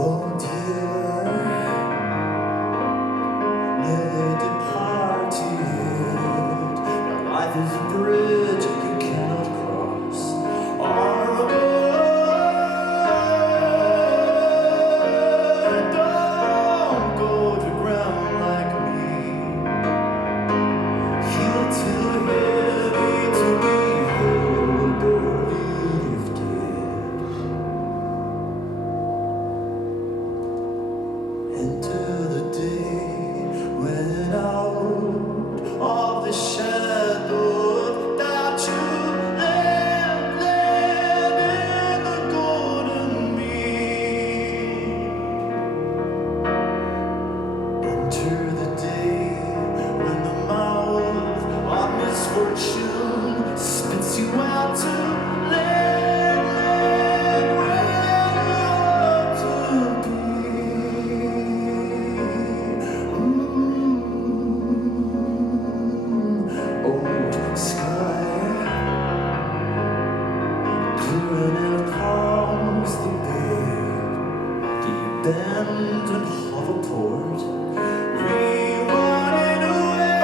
Oh dear, never departed. Your life is a bridge you cannot cross. Or a boat. Don't go to ground like me. Feel too heavy to be held or lifted. Enter the day when out of the shadow of doubt you land in the golden mean. Enter the day when the mouth of misfortune spits you out to land where you ought to be. Old sky, clearing out palms the bay, the abandoned hoverport, rewinding away,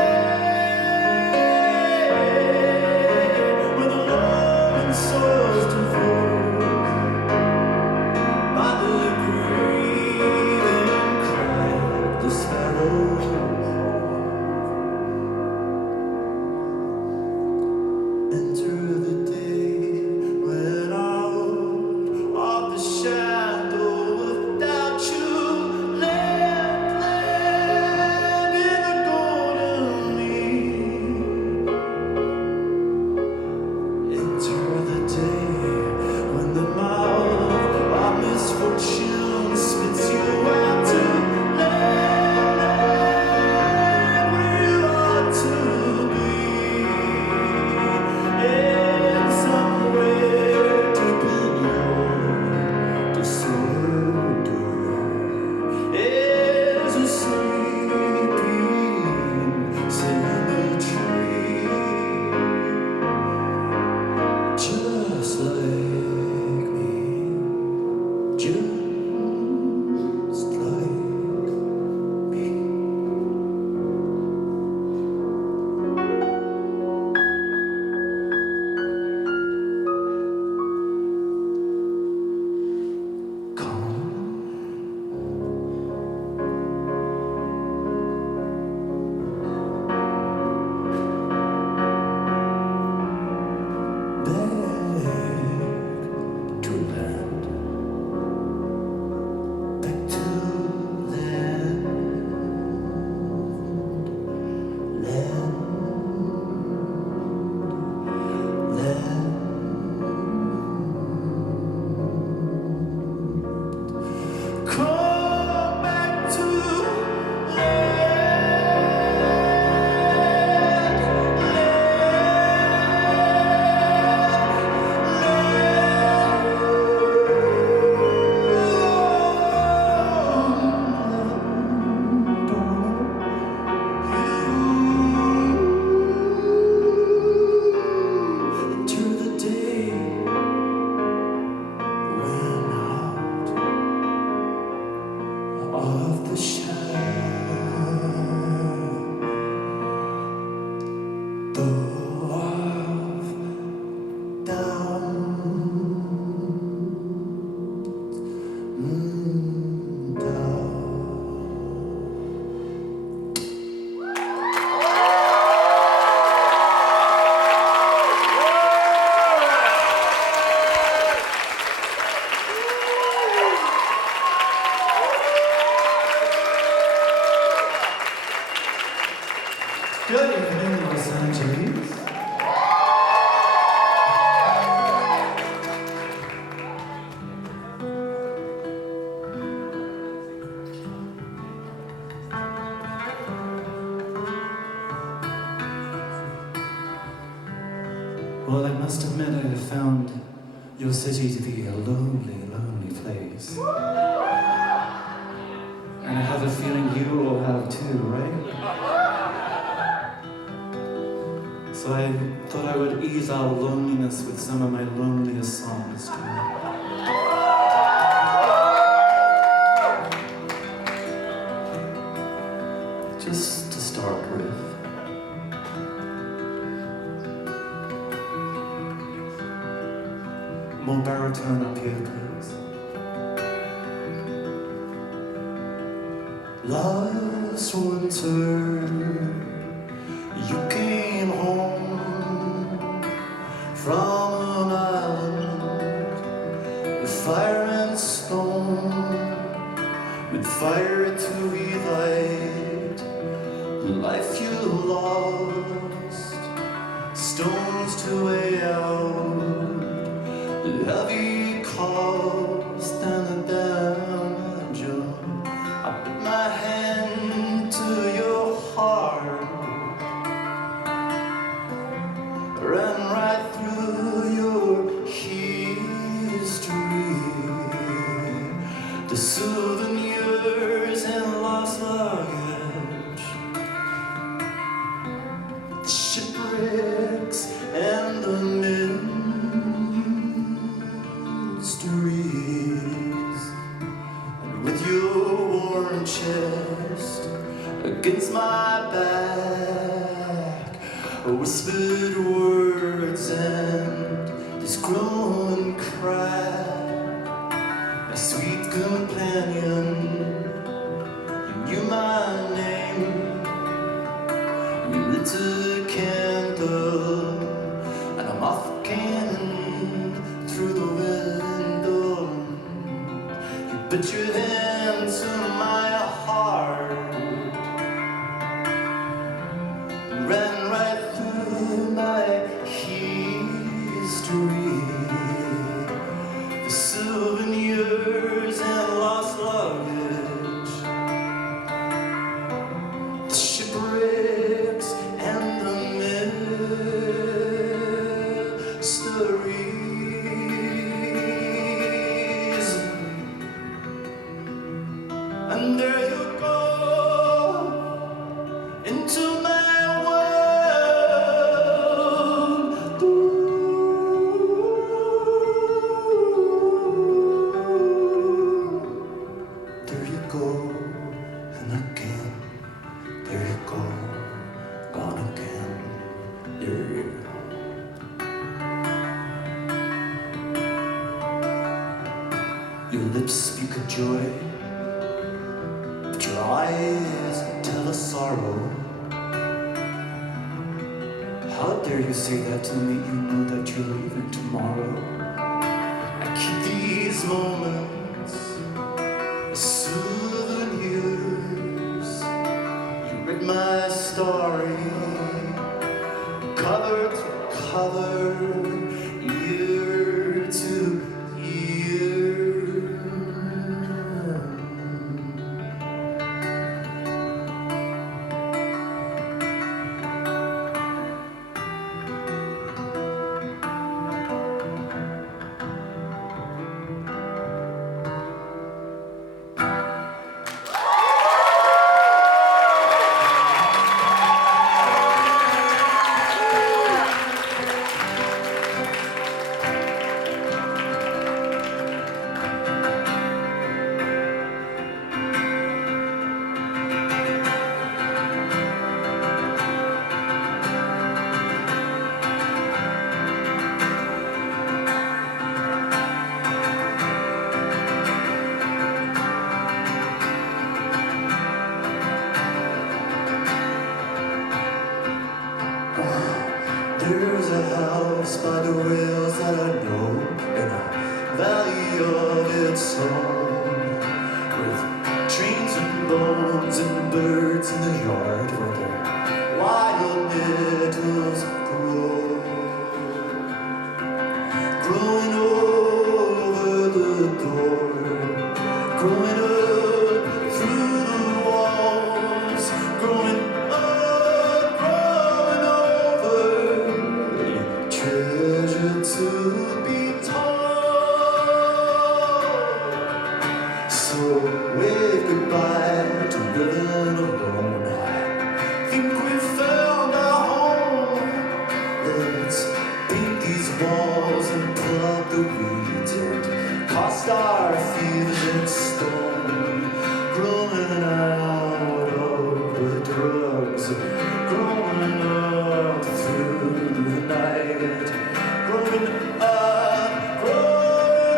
with the lonely souls divorced by the breathing cry of the sparrow. Enter the day when out of the shadow of doubt you land in the golden mean. Enter the day when the mouth of misfortune spits you out to land where you ought to be. And somewhere deep in your disorder is a sleeping cemetery, just like me, just like me. Come back to land, back to land, land, land. Come back to enter the day when out of the shadow of doubt. Good evening, Los Angeles. Well, I must admit I have found your city to be a lonely, lonely place. And I have a feeling you all have too, right? So I thought I would ease our loneliness with some of my loneliest songs too. turn up here, please. Last winter, you came home from an island with fire and stone, with fire to relight the life you lost, stones to weigh out the heavy cost and the damage. I put my hand to your heart, ran right through your history, the souvenirs and lost luggage, the shipwrecks and the mysteries. And with your warm chest against my back, whispered words and this growing crack. My sweet companion, you knew my name. We lit a candle and a moth cannon through the window. You put your hand to my heart, ran right through my history, the souvenirs and lost luggage, the shipwrecks and the mysteries. And there you go into my world. There you go, and again, there you go, gone again. There you go. Your lips speak of joy, but your eyes tell of sorrow. How dare you say that to me? You know that you're leaving tomorrow. I keep these moments as souvenirs. You read my story, cover to cover, ear to ear. There's a house by the rails that I know in a valley of its own, with trains and bones and birds in the yard where the wild nettles grow, growing over the door, growing up through the walls, growing to be told. So wave goodbye to living alone. I think we found our home. Let's paint these walls and plug the weeds and cast our fears in stone. Growing out of the drugs, growing up through the night, growing up, growing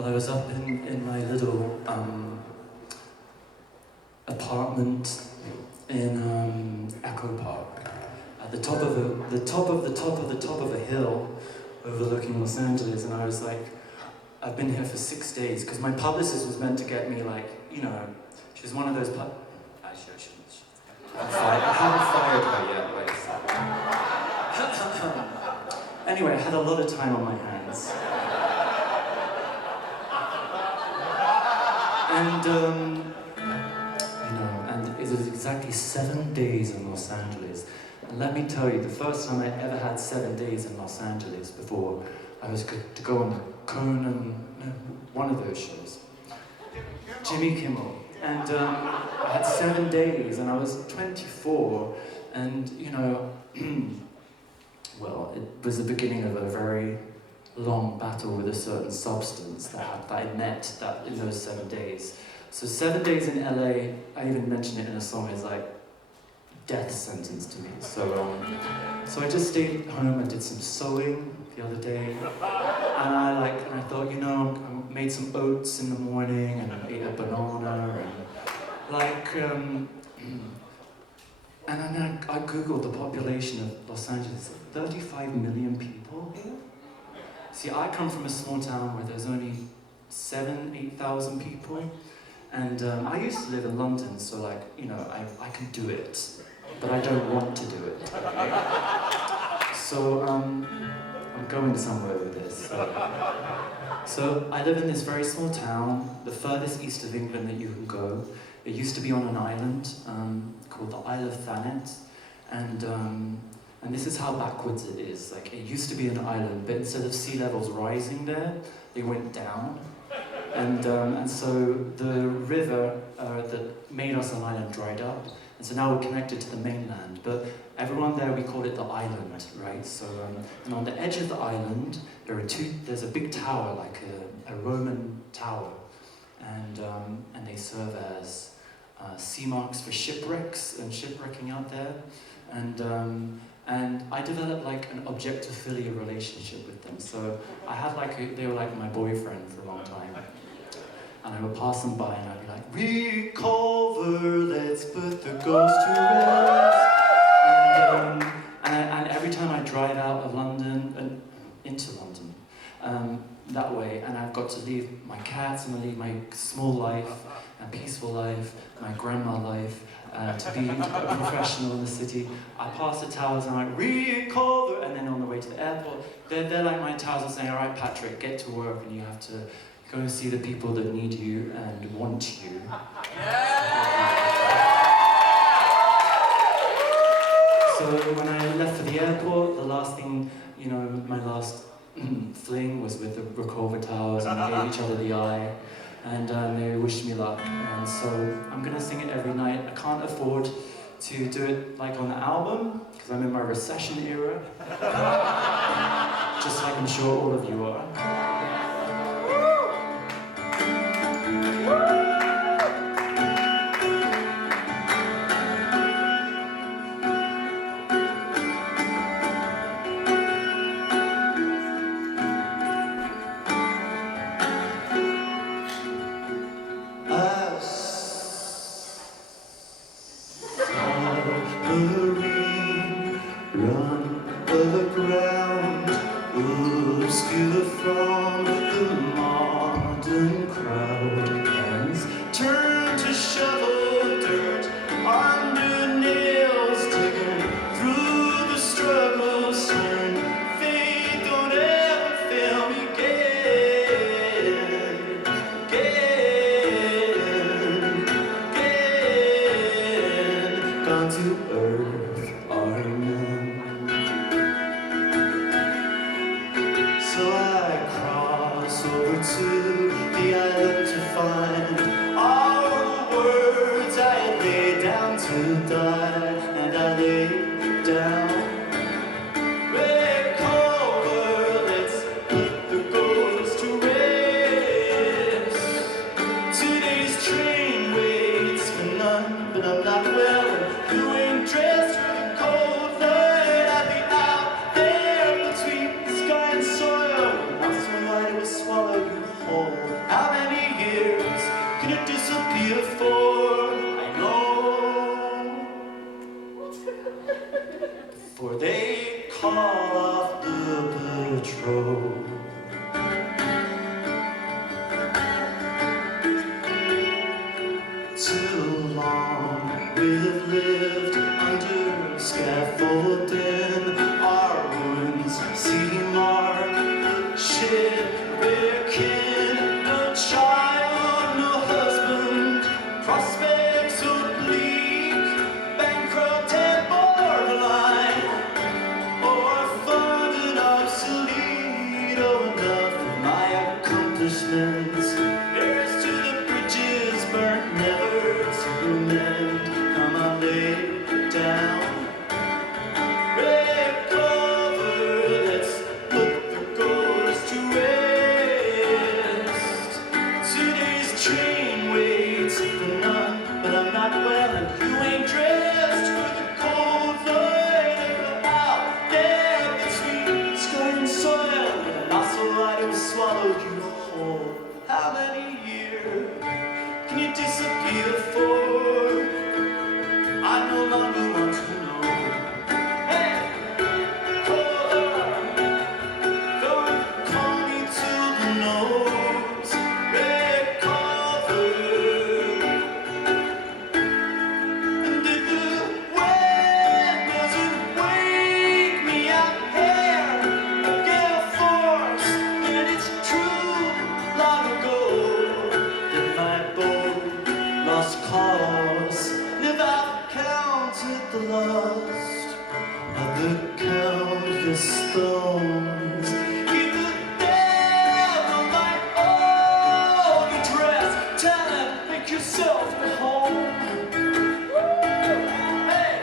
Well, I was up in my little apartment in Echo Park, at the top of a hill overlooking Los Angeles, and I was like, I've been here for 6 days, because my publicist was meant to get me, like, you know, she's one of those actually, I shouldn't. I haven't fired her yet, wait. Anyway, I had a lot of time on my hands. And, and it was exactly 7 days in Los Angeles. And let me tell you, the first time I ever had 7 days in Los Angeles before I was to go on Conan, one of those shows, Jimmy Kimmel. And I had 7 days, and I was 24, and, you know, well, it was the beginning of a very long battle with a certain substance that I met in those 7 days. So 7 days in LA, I even mentioned it in a song, is like death sentence to me. So I just stayed home and did some sewing the other day, and I thought, you know, I made some oats in the morning and I ate a banana and then I googled the population of Los Angeles, 35 million people. See, I come from a small town where there's only 8,000 people, and I used to live in London, so, like, you know, I can do it, but I don't want to do it. So I'm going somewhere with this. So I live in this very small town, the furthest east of England that you can go. It used to be on an island called the Isle of Thanet, and this is how backwards it is. Like, it used to be an island, but instead of sea levels rising there, they went down. And so the river that made us an island dried up, and so now we're connected to the mainland. But everyone there, we call it the island, right? So, and on the edge of the island, there's a big tower, like a Roman tower, and they serve as sea marks for shipwrecks and shipwrecking out there. And I developed like an objectophilia relationship with them. So I had they were like my boyfriend for a long time. And I would pass them by and I'd be like, recover, let's put the ghost to rest. And every time I drive out of London, and into London, that way, and I've got to leave my cats, and I leave my small life, and peaceful life, my grandma life, to be a professional in the city. I pass the towers and I'm like, recover, and then on the way to the airport, they're like my towers are saying, all right, Patrick, get to work, and you have to go and see the people that need you and want you. So when I left for the airport, the last thing, you know, my last fling was with the Recorver Towers, and we gave each other the eye, and they wished me luck. And so I'm gonna sing it every night. I can't afford to do it like on the album, because I'm in my recession era, just like I'm sure all of you are. Run aground, obscure from the modern crowd, hands turn to shovel dirt under nails, digging through the struggle, turn faith, don't ever fail me again, gone to earth. So I cross over for they call off the patrol. Too long we've lived under scaffolding, our wounds seem marked, the shipwrecking, no child, no husband, prospects so bleak, bankrupt and borderline, orphaned and obsolete. Oh, enough of my accomplishments. Here's to the bridges burnt, never to mend. Come on, lay it down. Red cover, let's put the ghost to rest. Today's train waits for none, but I'm not well and you ain't dressed for the cold night out there between sky and soil. With an ocelot who swallowed you whole. How many years can you disappear for? I no longer want to know. Hey, caller, don't call me to the nose. Red cover, and if the wind doesn't wake me out here, I get a force, and it's true. Long ago, that my boat lost cause. If I've counted the lost of the countless stones, keep the devil my own address. Tell him, make yourself at home. Hey,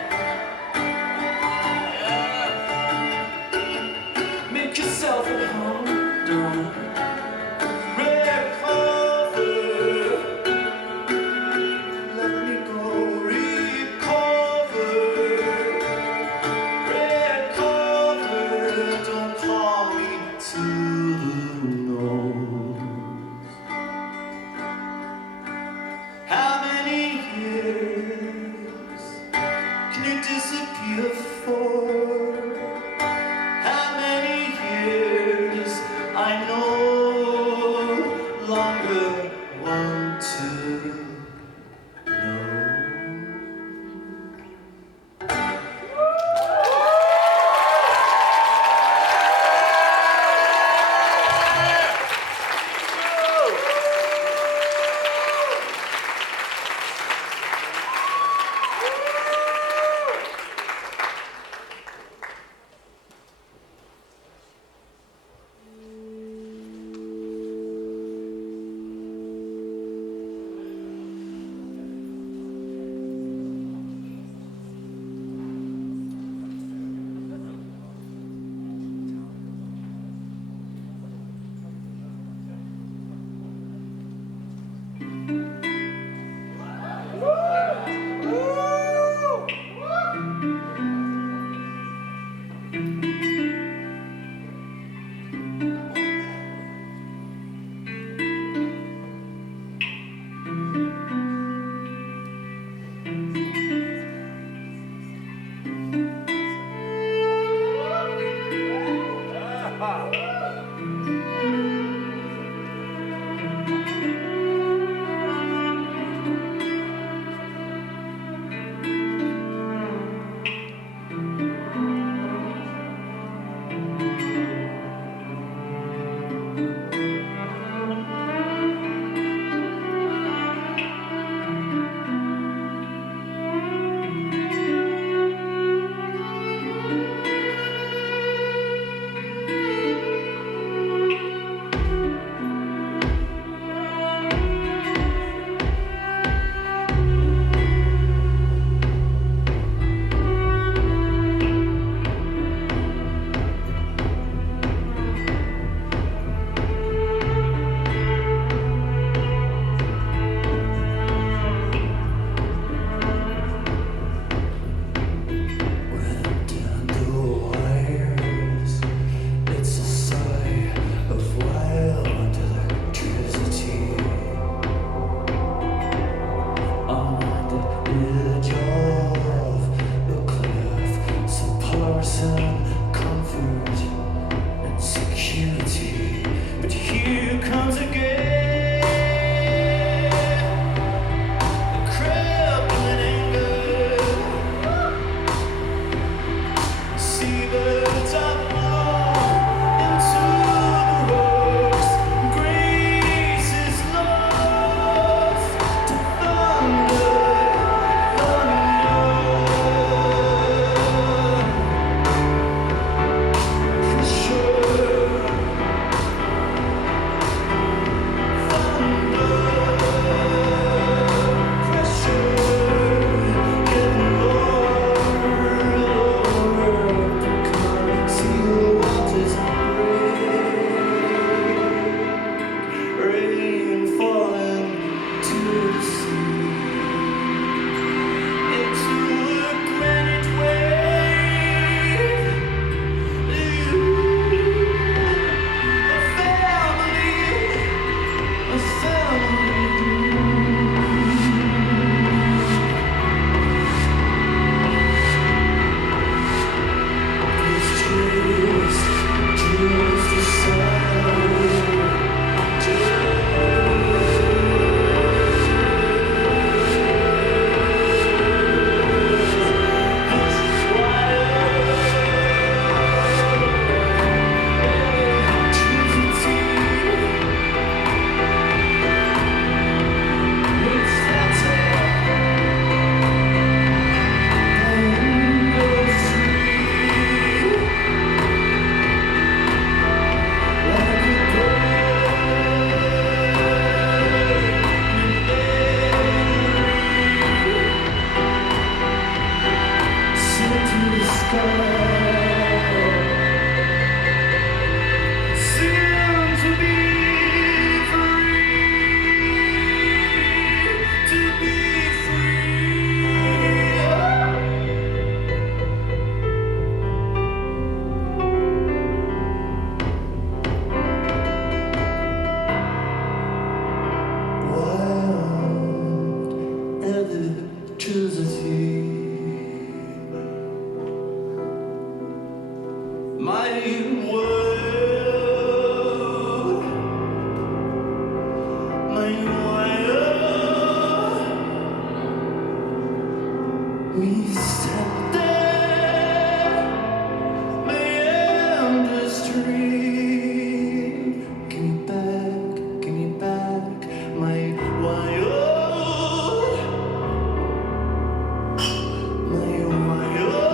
make yourself at home, darling. Red cover, let me go recover. Red cover, don't horse and comfort and security. But here comes again the crippling anger. Seabirds are blown into the rocks. Grace is lost to thunder, my world, my world. We stand there, my endless dream. Give me back, my wild, my wild.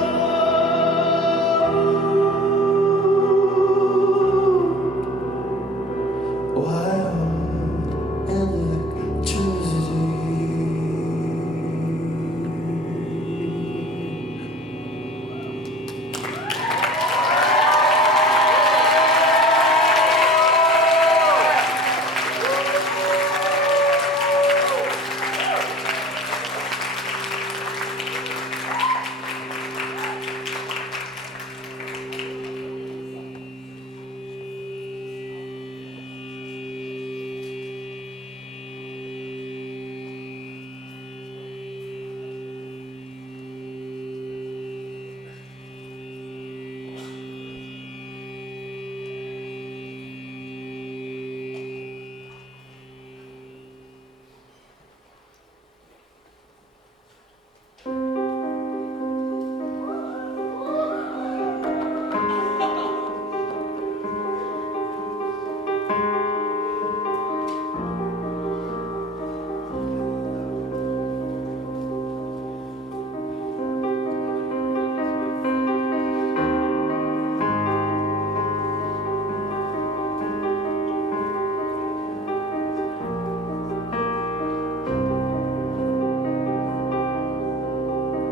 Wild electricity.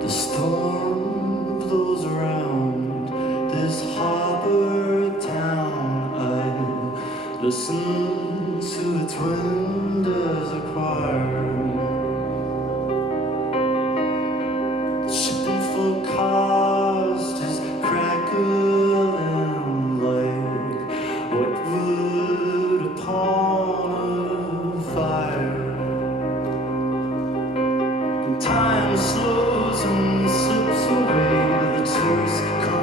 The storm blows around this harbor town. I listen to its wind as a choir. Shipping for cars just crackling like what wood upon a fire. And time slows and slips away, the tears come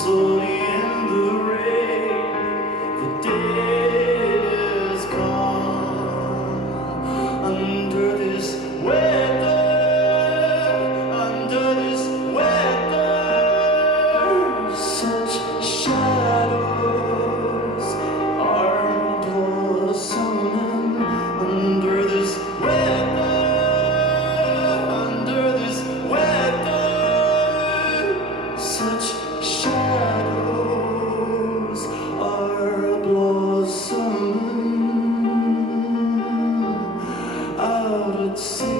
slowly in the rain. The day is gone under this weather, under this weather. Such shadows are blossoming under this weather, under this weather. Such shadows are blossoming out at sea.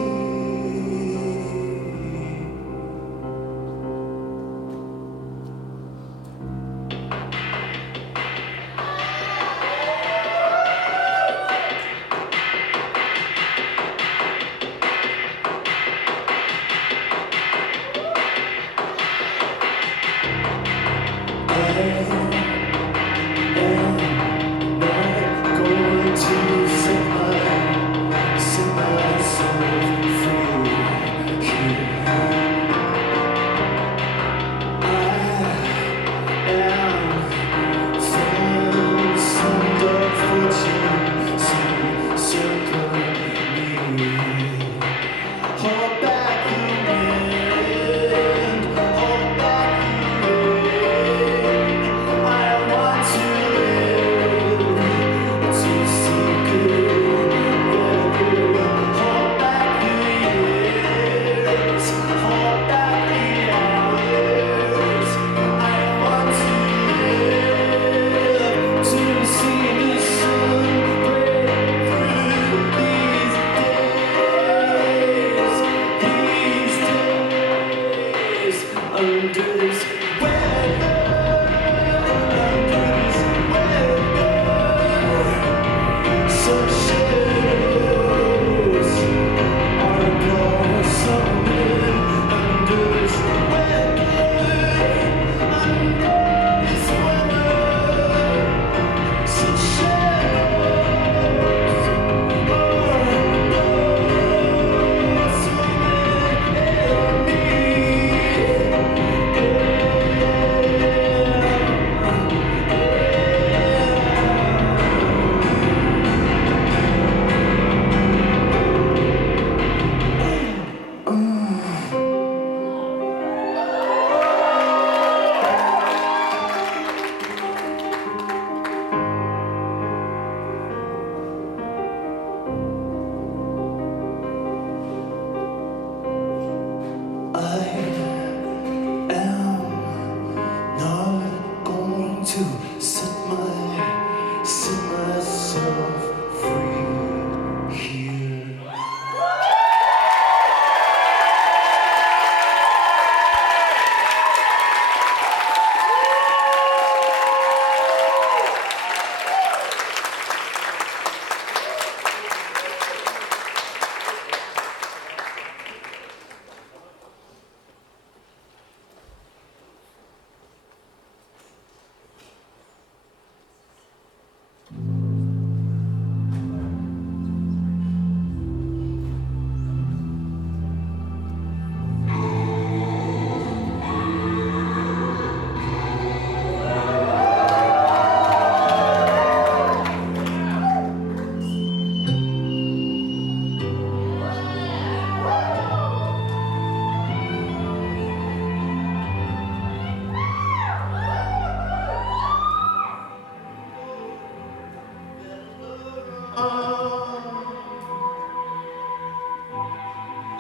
Set myself free here.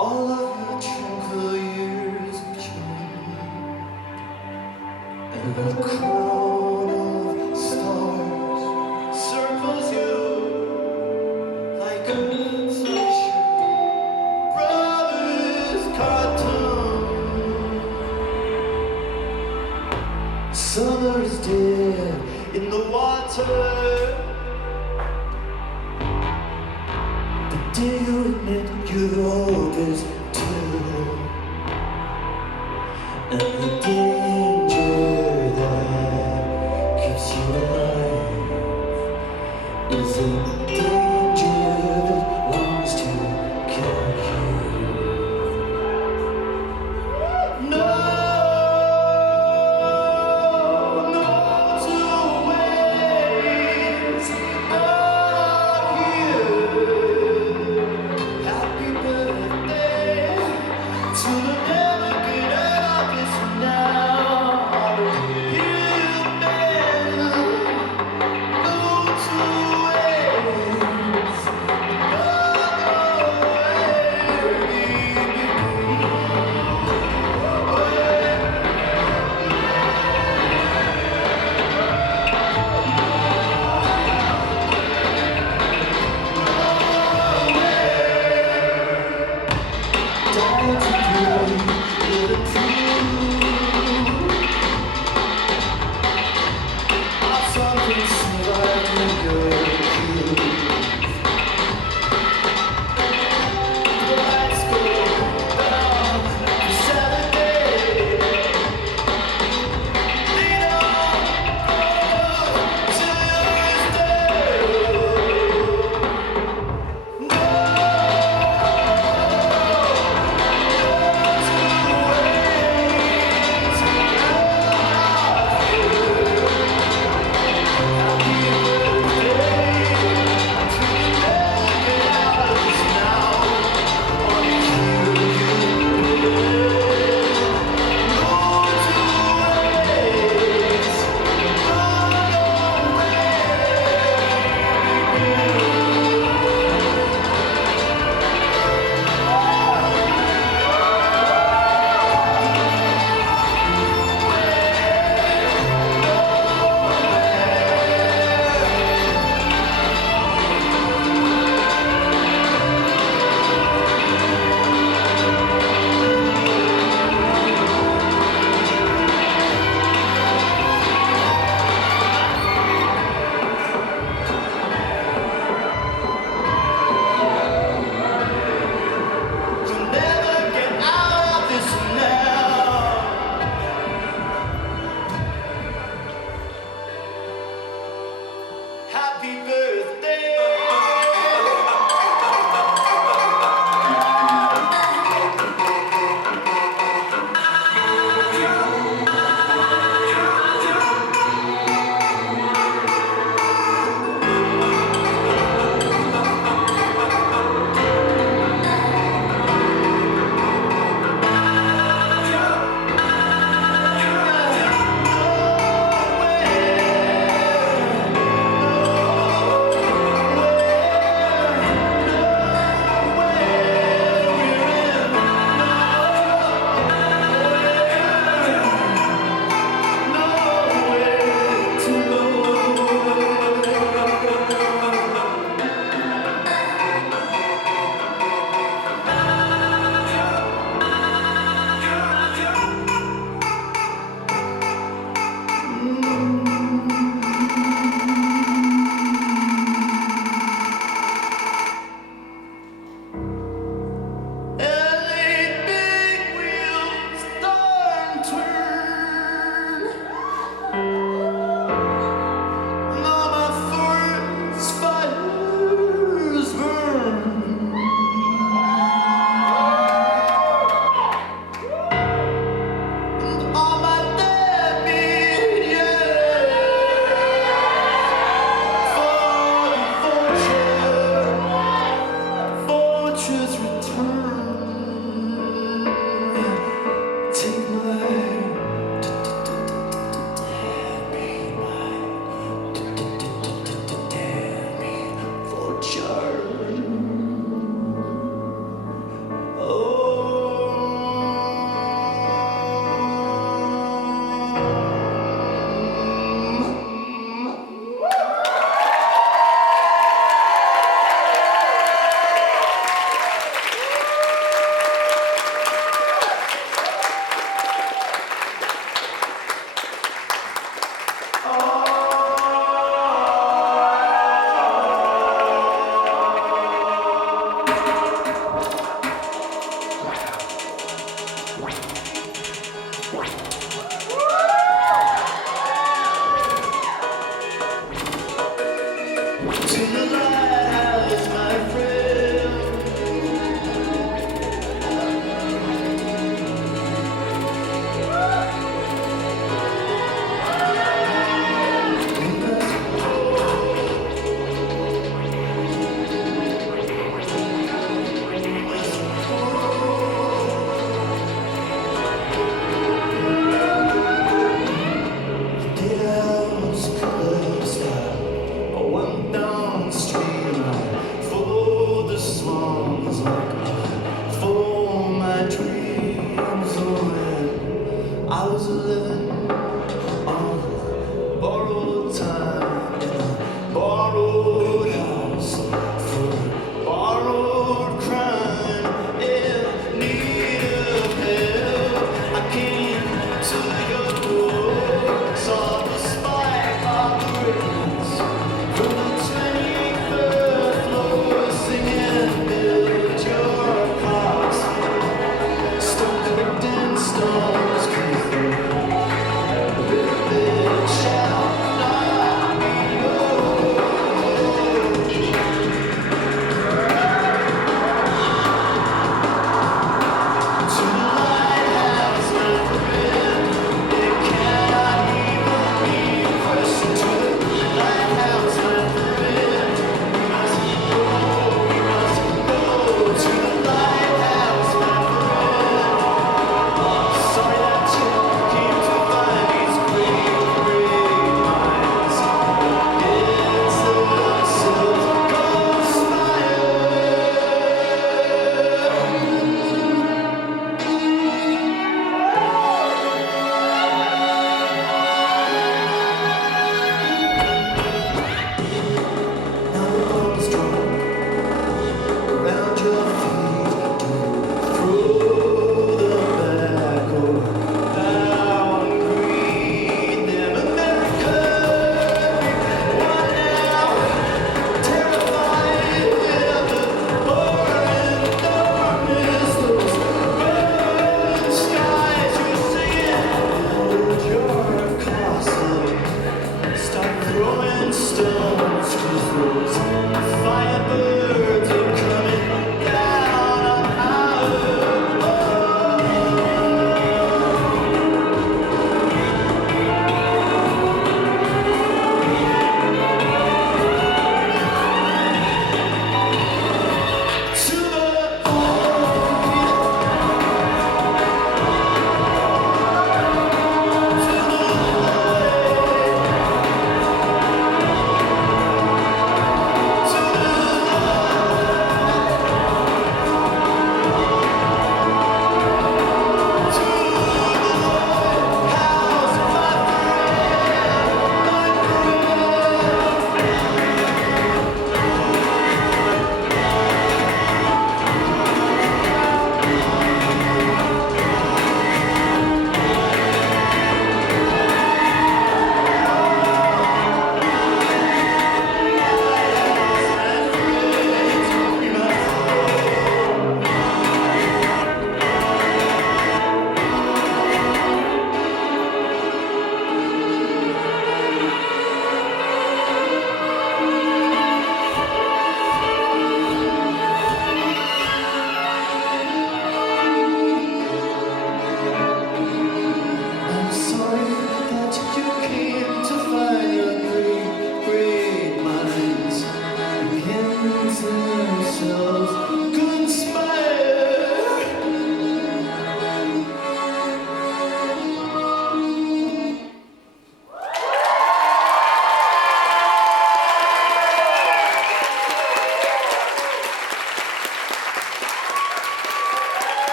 All of your tranquil years of June, and a crown of stars circles you like a Fleischer Brothers cartoon. Summer's dead in the water. Do you admit your hope is true? And the danger that keeps you alive is a danger that longs to kill you. No!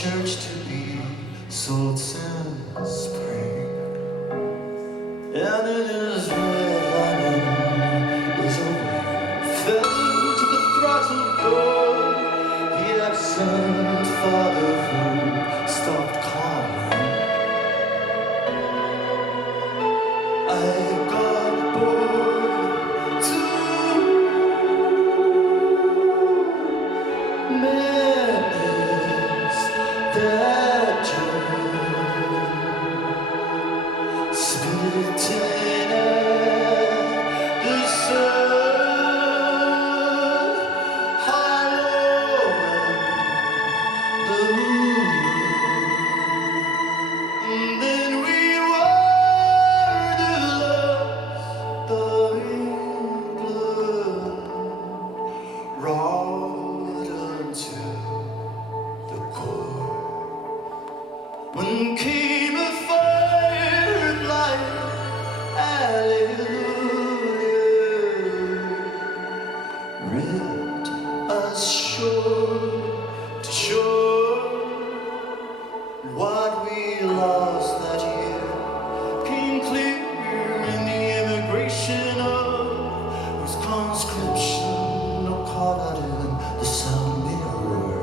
church to be sold since spring. And in his red lining is a wing. Fell to the throttle door, the absent father who stopped calling. I got bored too. Madness that joy, spitting at the sun, hollowing the moon. And then we were the last of England, wrought unto the core. When came a fire like hallelujah, ripped us shore to shore. What we lost that year came clear in the immigration of whose conscription no caught out in the sun mirror.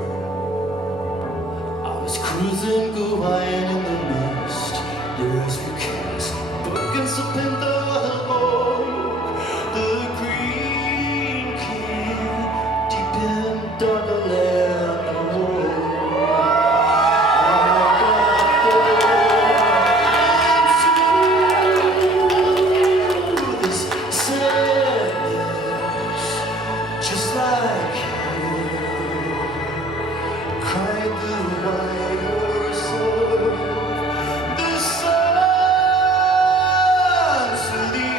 I was cruising Guyana in the mist, there as we kissed, booking some pinto the green king deep in Doggerland. Just like you, cried the white horse of the sun to the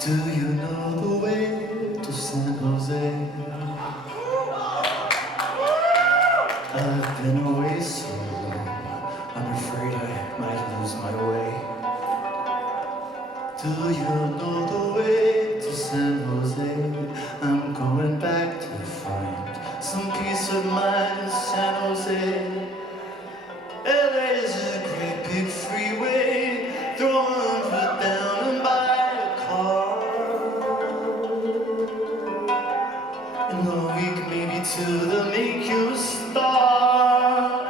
Do you know the way to San Jose? I've been away so long, I'm afraid I might lose my way. Do you know the way to San Jose? I'm going back to find some peace of mind in San Jose. LA's a great big freeway, throwing foot down and buy a car. In a week, maybe two, they'll make you a star.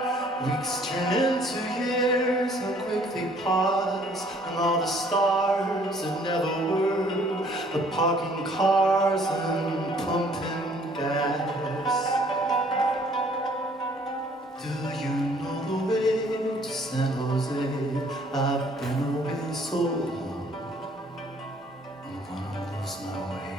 Weeks turn into years, how quick they pass, and all the stars that never were, the parking cars and pumping gas. Do you know the way to San Jose? I've been away so long, I'm gonna lose my way.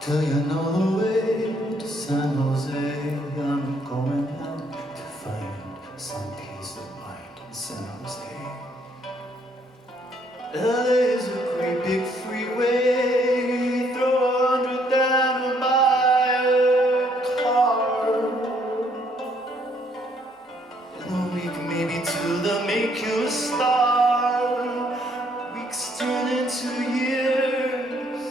Do you know the way to San Jose? I'm going back to find some peace of mind in San Jose. LA's a great big freeway, throw 100 down and buy a car. In a week, maybe two, they'll make you a star. Weeks turn into years.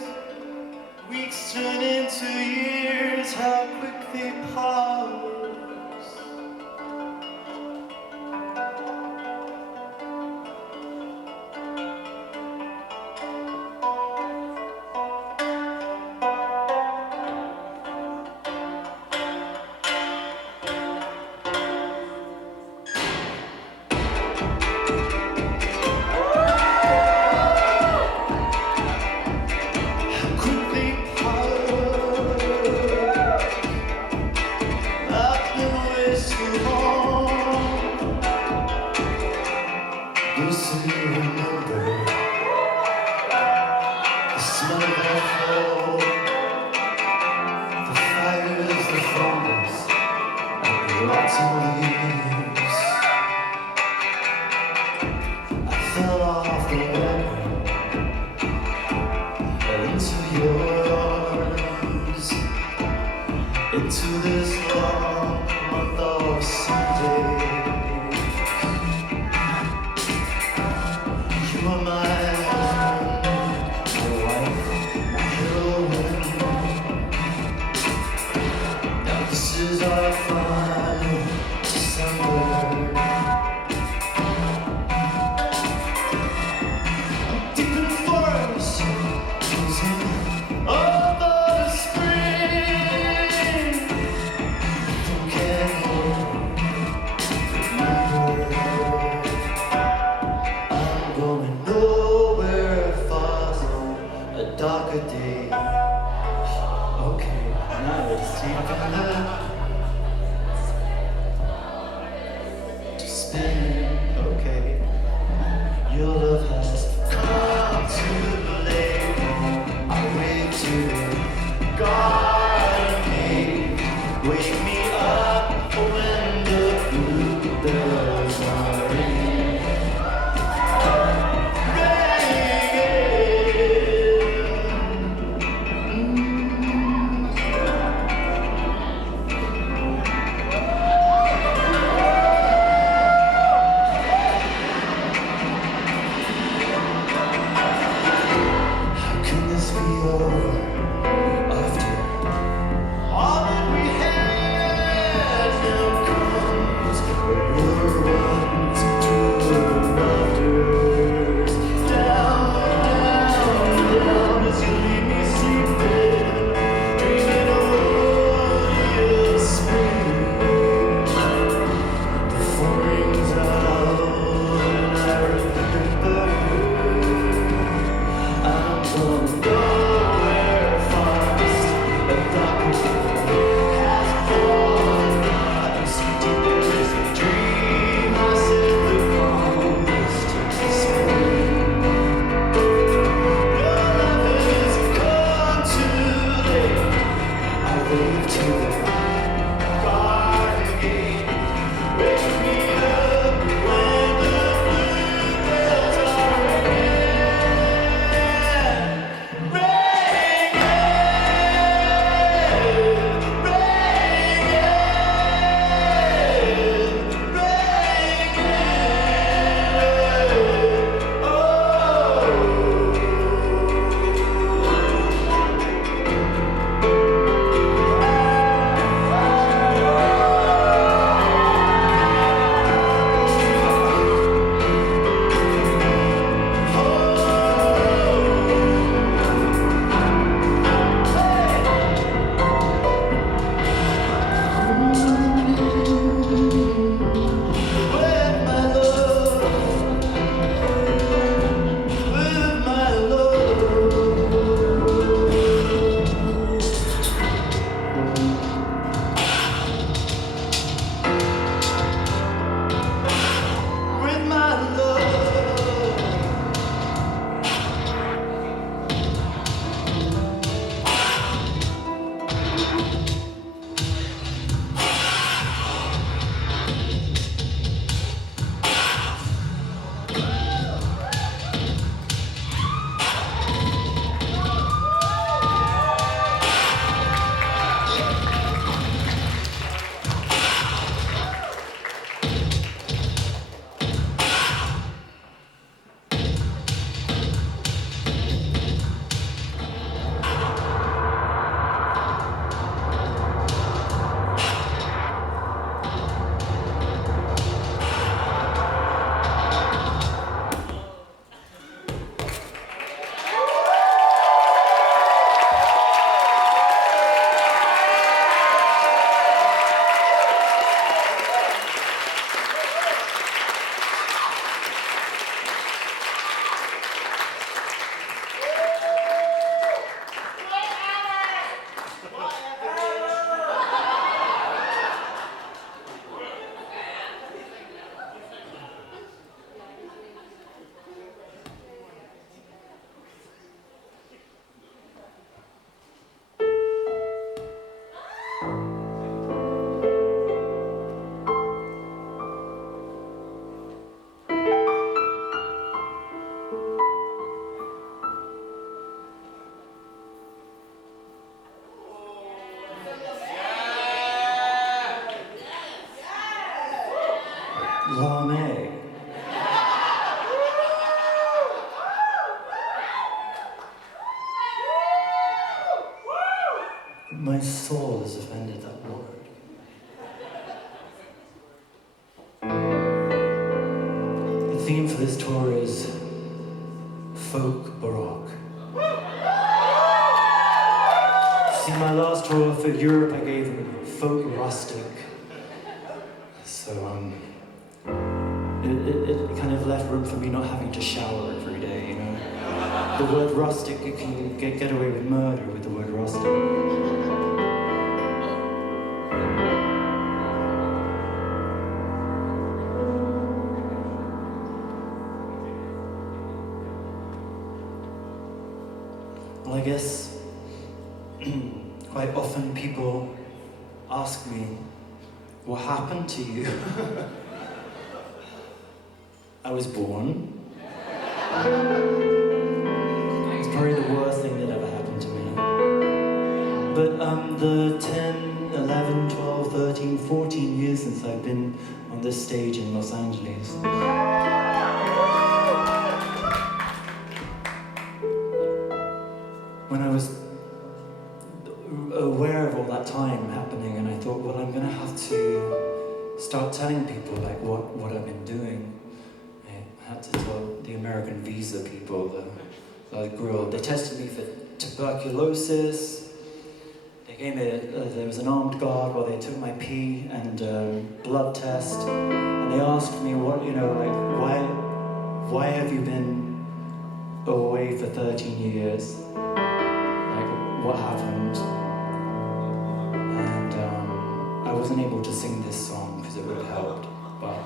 Weeks turn into years, how quick they pass. You still remember the smell of that fall, the fires, the furnace, and the autumn leaves. I fell off the wagon into your arms, into this long month of Sunday. You are my wife, my heroine. Now this is our final December. I'm deep in the forest, losing all the spring. Don't care going nowhere fast, a darker day. Okay, now it's time to spin. Okay, your love has come too late. I wait to guard me, wake me up when the bluebells are ringing. Lame. My soul is offended that word. The theme for this tour is folk baroque. See, my last tour for Europe, I gave them folk rustic. So, it kind of left room for me not having to shower every day, you know? The word rustic, you can get away with murder with the word rustic. Well, I guess quite often people ask me, what happened to you? I was born. It's probably the worst thing that ever happened to me. But the 10, 11, 12, 13, 14 years since I've been on this stage in Los Angeles, when I was aware of all that time happening, and I thought, well, I'm gonna have to start telling people like what I've been doing. I had to tell the American visa people, the grill. They tested me for tuberculosis. They gave me, there was an armed guard while they took my pee and blood test. And they asked me, what, you know, like, why have you been away for 13 years? Like, what happened? And I wasn't able to sing this song because it would have helped, but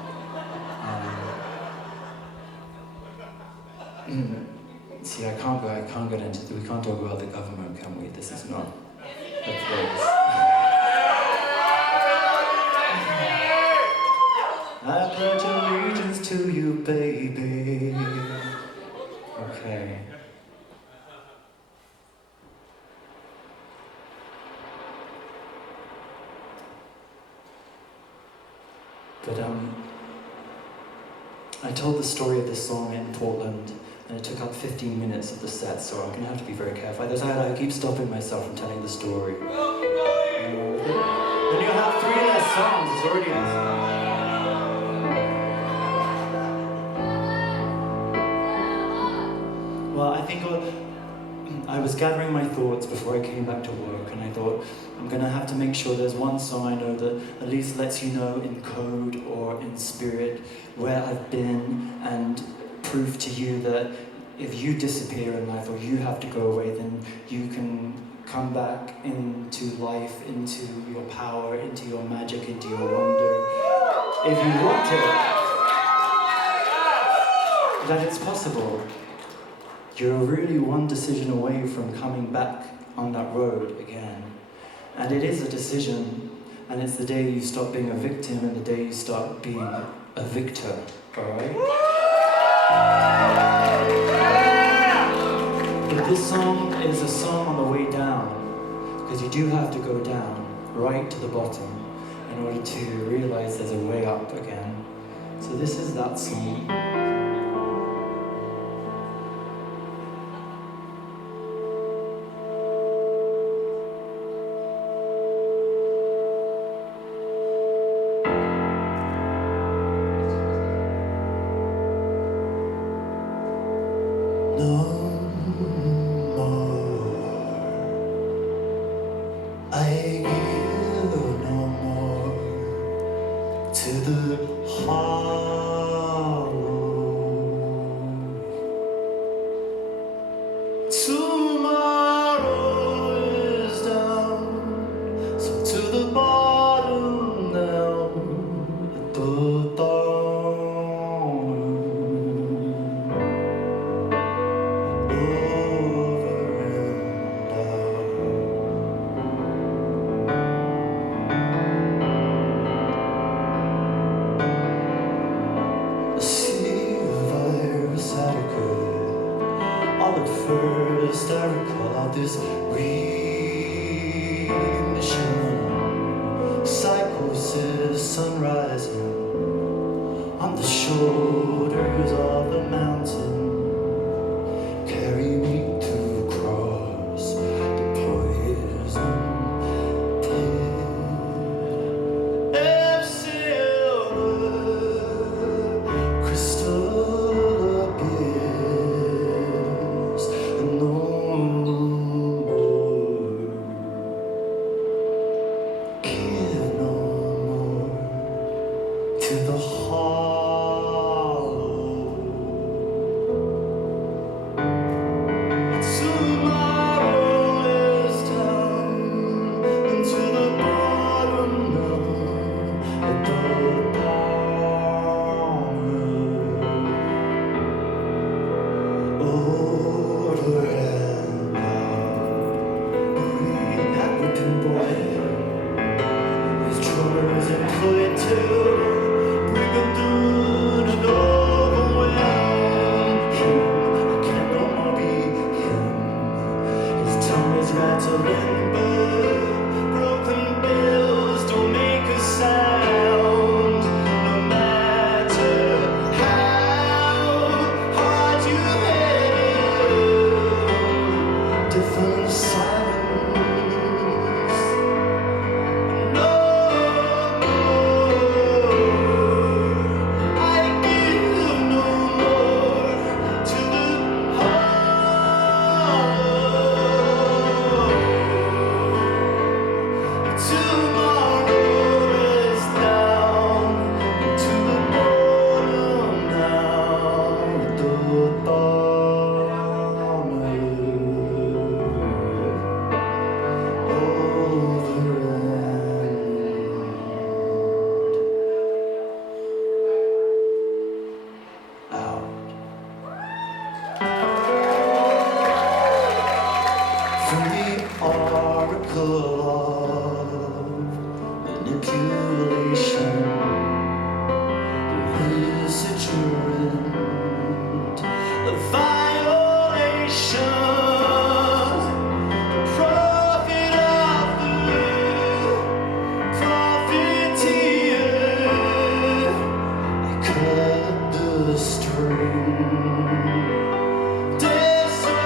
see, I can't get into, we can't talk about the government, can we? This is not a place. I pledge allegiance to you, baby. Okay. But I told the story of this song in Portland, and it took up 15 minutes of the set, so I'm going to have to be very careful. I keep stopping myself from telling the story. Then you have 3 less songs, it's already Well, I think I was gathering my thoughts before I came back to work, and I thought, I'm going to have to make sure there's one song I know that at least lets you know in code or in spirit where I've been, and prove to you that if you disappear in life or you have to go away, then you can come back into life, into your power, into your magic, into your wonder. If you want it, that it's possible. You're really one decision away from coming back on that road again. And it is a decision, and it's the day you stop being a victim and the day you start being a victor, alright? But this song is a song on the way down, because you do have to go down, right to the bottom, in order to realize there's a way up again. So this is that song. First I recall this remission, psychosis, sunrise on the shoulders of the mountain. Carry me to cross the poison pit of silver, crystal abyss, and no more. Give no more to the hollow. Tomorrow is down into the bottom now at the bottom. Over and out, green African boy. His drummers employed to bring him through and overwhelm him. I can no more be him. His tongue is rattling, but broken bills don't make a sound. No matter how hard you hit, different silence. No more. I give no more to the hollow. Tomorrow is down to the bottom now, the bottom over and out. From the oracle of manipulation, the vicegerent, the violation, the prophet of the profiteer. I cut the string, disappear.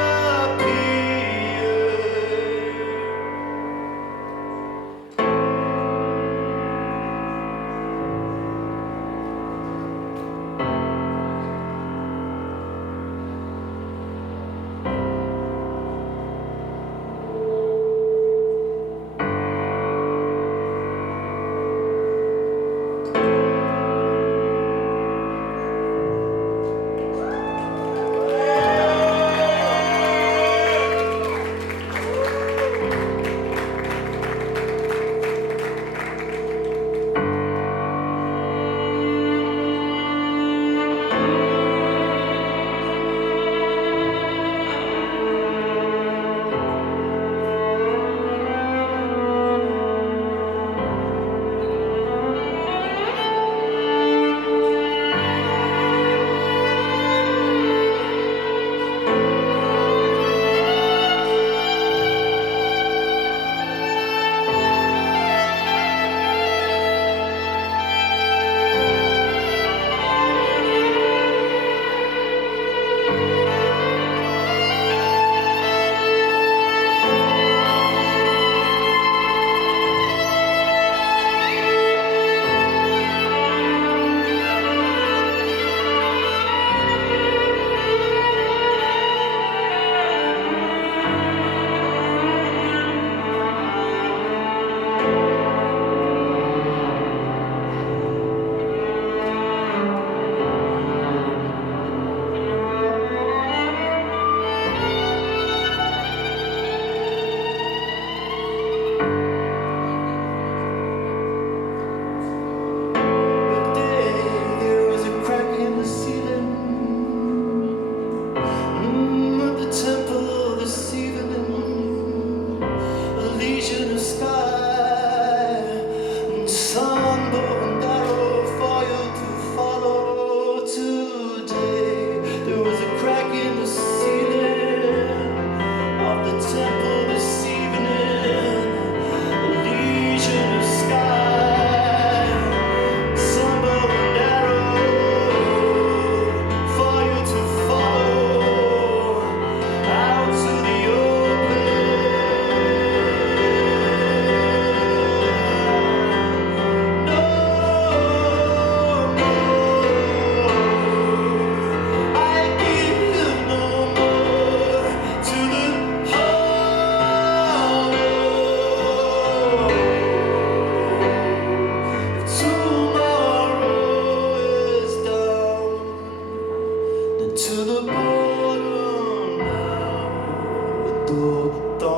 go down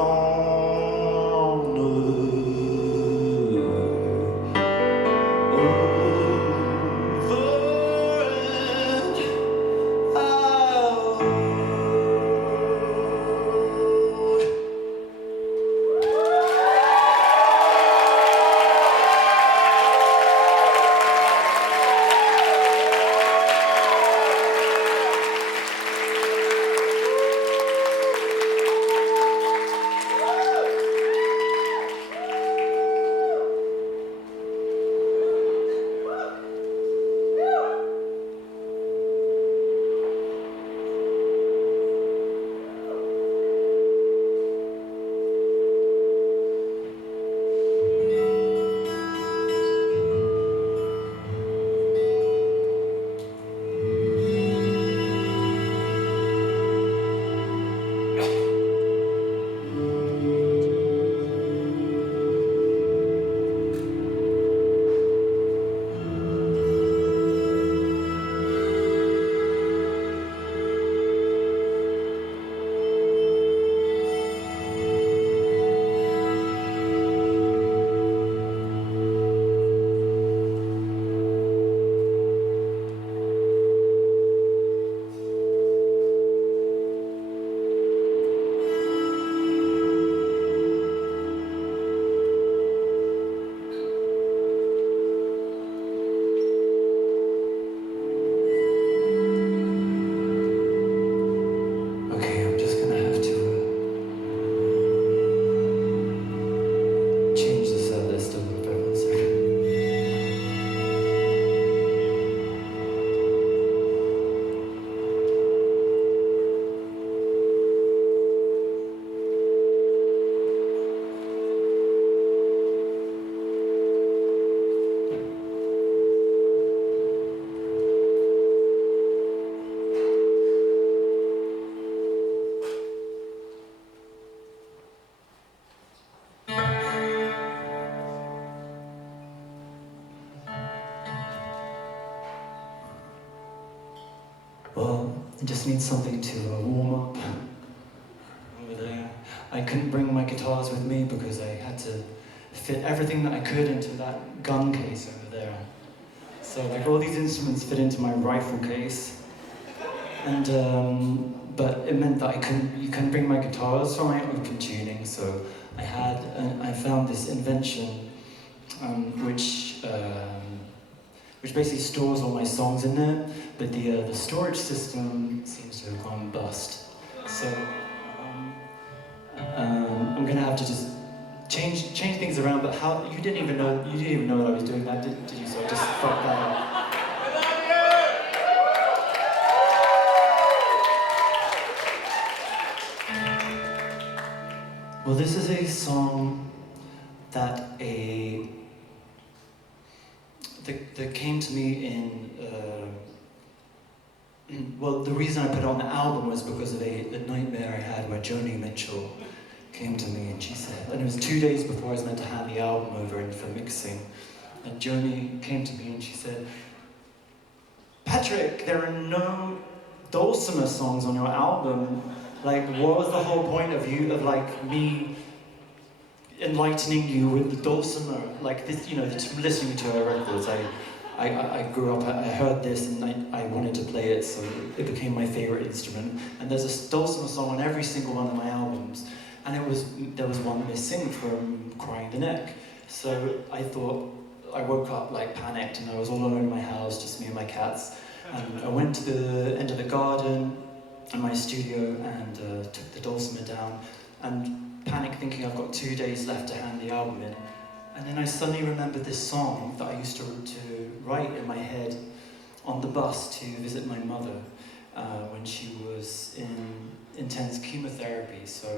over and out. Okay, I'm just gonna have to change the set list a little bit. 1 second. Well, I just need something to warm up over there. I couldn't bring my guitars with me because I had to fit everything that I could into that gun case over there. So like all these instruments fit into my rifle case, and but it meant that you couldn't bring my guitars for my open tuning. So I found this invention, which basically stores all my songs in there, but the storage system seems to have gone bust. So I'm gonna have to just change things around. But how you didn't even know that I was doing that, did you? So I just fucked that up. Well, this is a song that that came to me well, the reason I put it on the album was because of a nightmare I had where Joni Mitchell came to me and she said, and it was 2 days before I was meant to hand the album over in for mixing, and Joni came to me and she said, "Patrick, there are no dulcimer songs on your album. Like, what was the whole point of me enlightening you with the dulcimer? Like this, just listening to her records, I grew up, I heard this and I wanted to play it, so it became my favorite instrument. And there's a dulcimer song on every single one of my albums, and there was one missing from Crying the Neck. So I thought, I woke up like panicked and I was all alone in my house, just me and my cats. And I went to the end of the garden in my studio and took the dulcimer down and panicked thinking I've got 2 days left to hand the album in. And then I suddenly remembered this song that I used to write in my head on the bus to visit my mother when she was in intense chemotherapy. So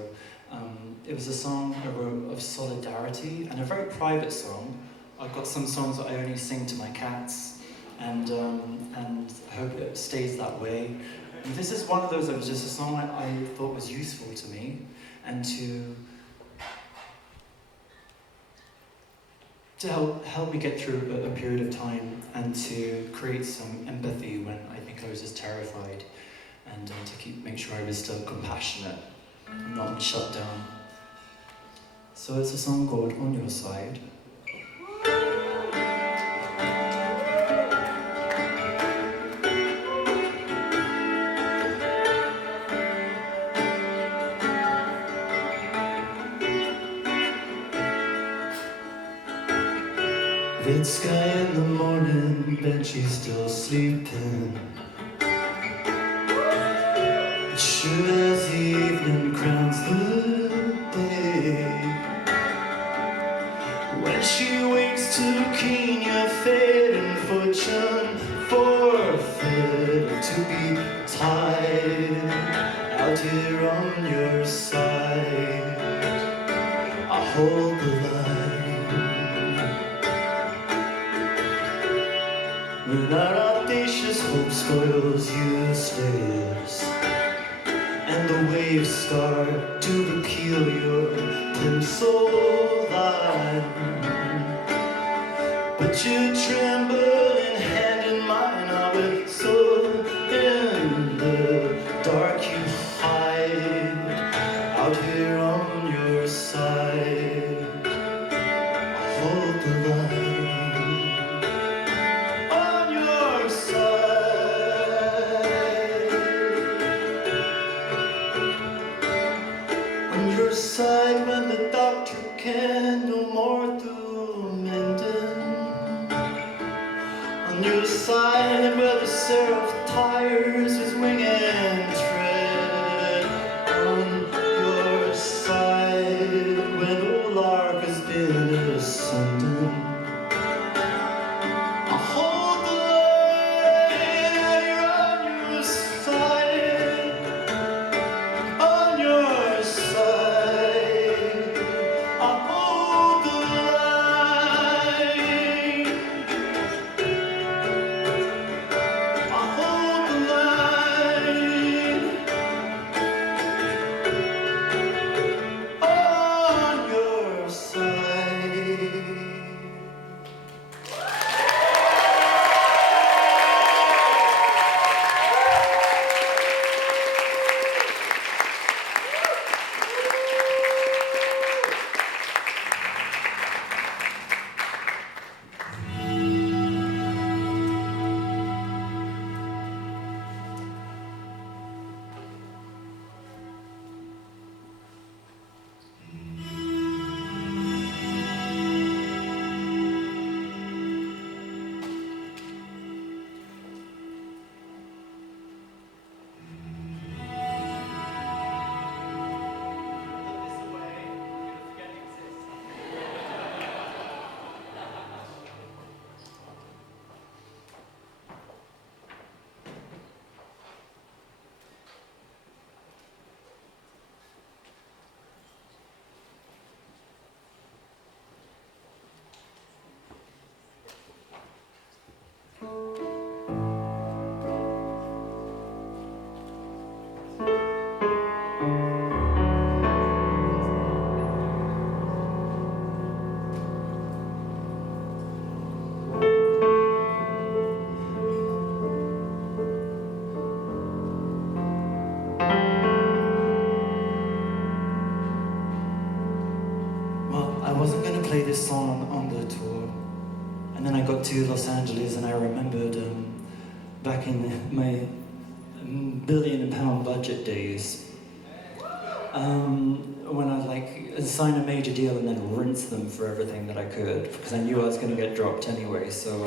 it was a song I wrote of solidarity and a very private song. I've got some songs that I only sing to my cats, and I hope it stays that way. And this is one of those that was just a song I thought was useful to me, and to help me get through a period of time, and to create some empathy when I think I was just terrified, and to make sure I was still compassionate. not shut down. So it's a song called On Your Side. Red sky in the morning, but she's still sleeping. Sure as the evening crowns the day, when she wakes to keen your fate and fortune, forfeit to be tied out here on your side. I hold the line. When our audacious hope spoils useless, and the waves start to peel your pencil line, but you tremble in hand in mine. I will so in the dark you hide out here on your side. I hold the line on your side. On your side when the doctor can no more do mending. On your side where the seraph tires his wing and tread. On your side when old Lark has been asunder. I hold the line and you're on your side. On your side, I hold the line. I hold the line. On your side. I wasn't going to play this song on the tour, and then I got to Los Angeles and I remembered back in my billion-pound budget days, when I'd like sign a major deal and then rinse them for everything that I could, because I knew I was going to get dropped anyway. So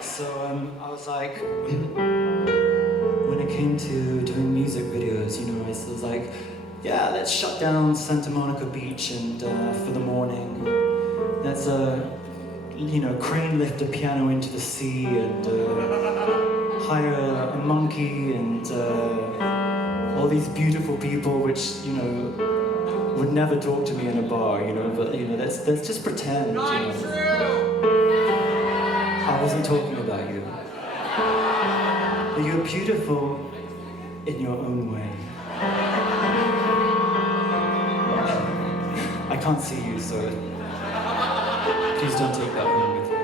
I was like, when it came to doing music videos, you know, I was like, yeah, let's shut down Santa Monica Beach and for the morning, let's you know, crane lift a piano into the sea and hire a monkey and all these beautiful people, which, you know, would never talk to me in a bar, you know, but, you know, let's just pretend. Not you know. True! I wasn't talking about you. But you're beautiful in your own way. I can't see you, so please don't take that home with you.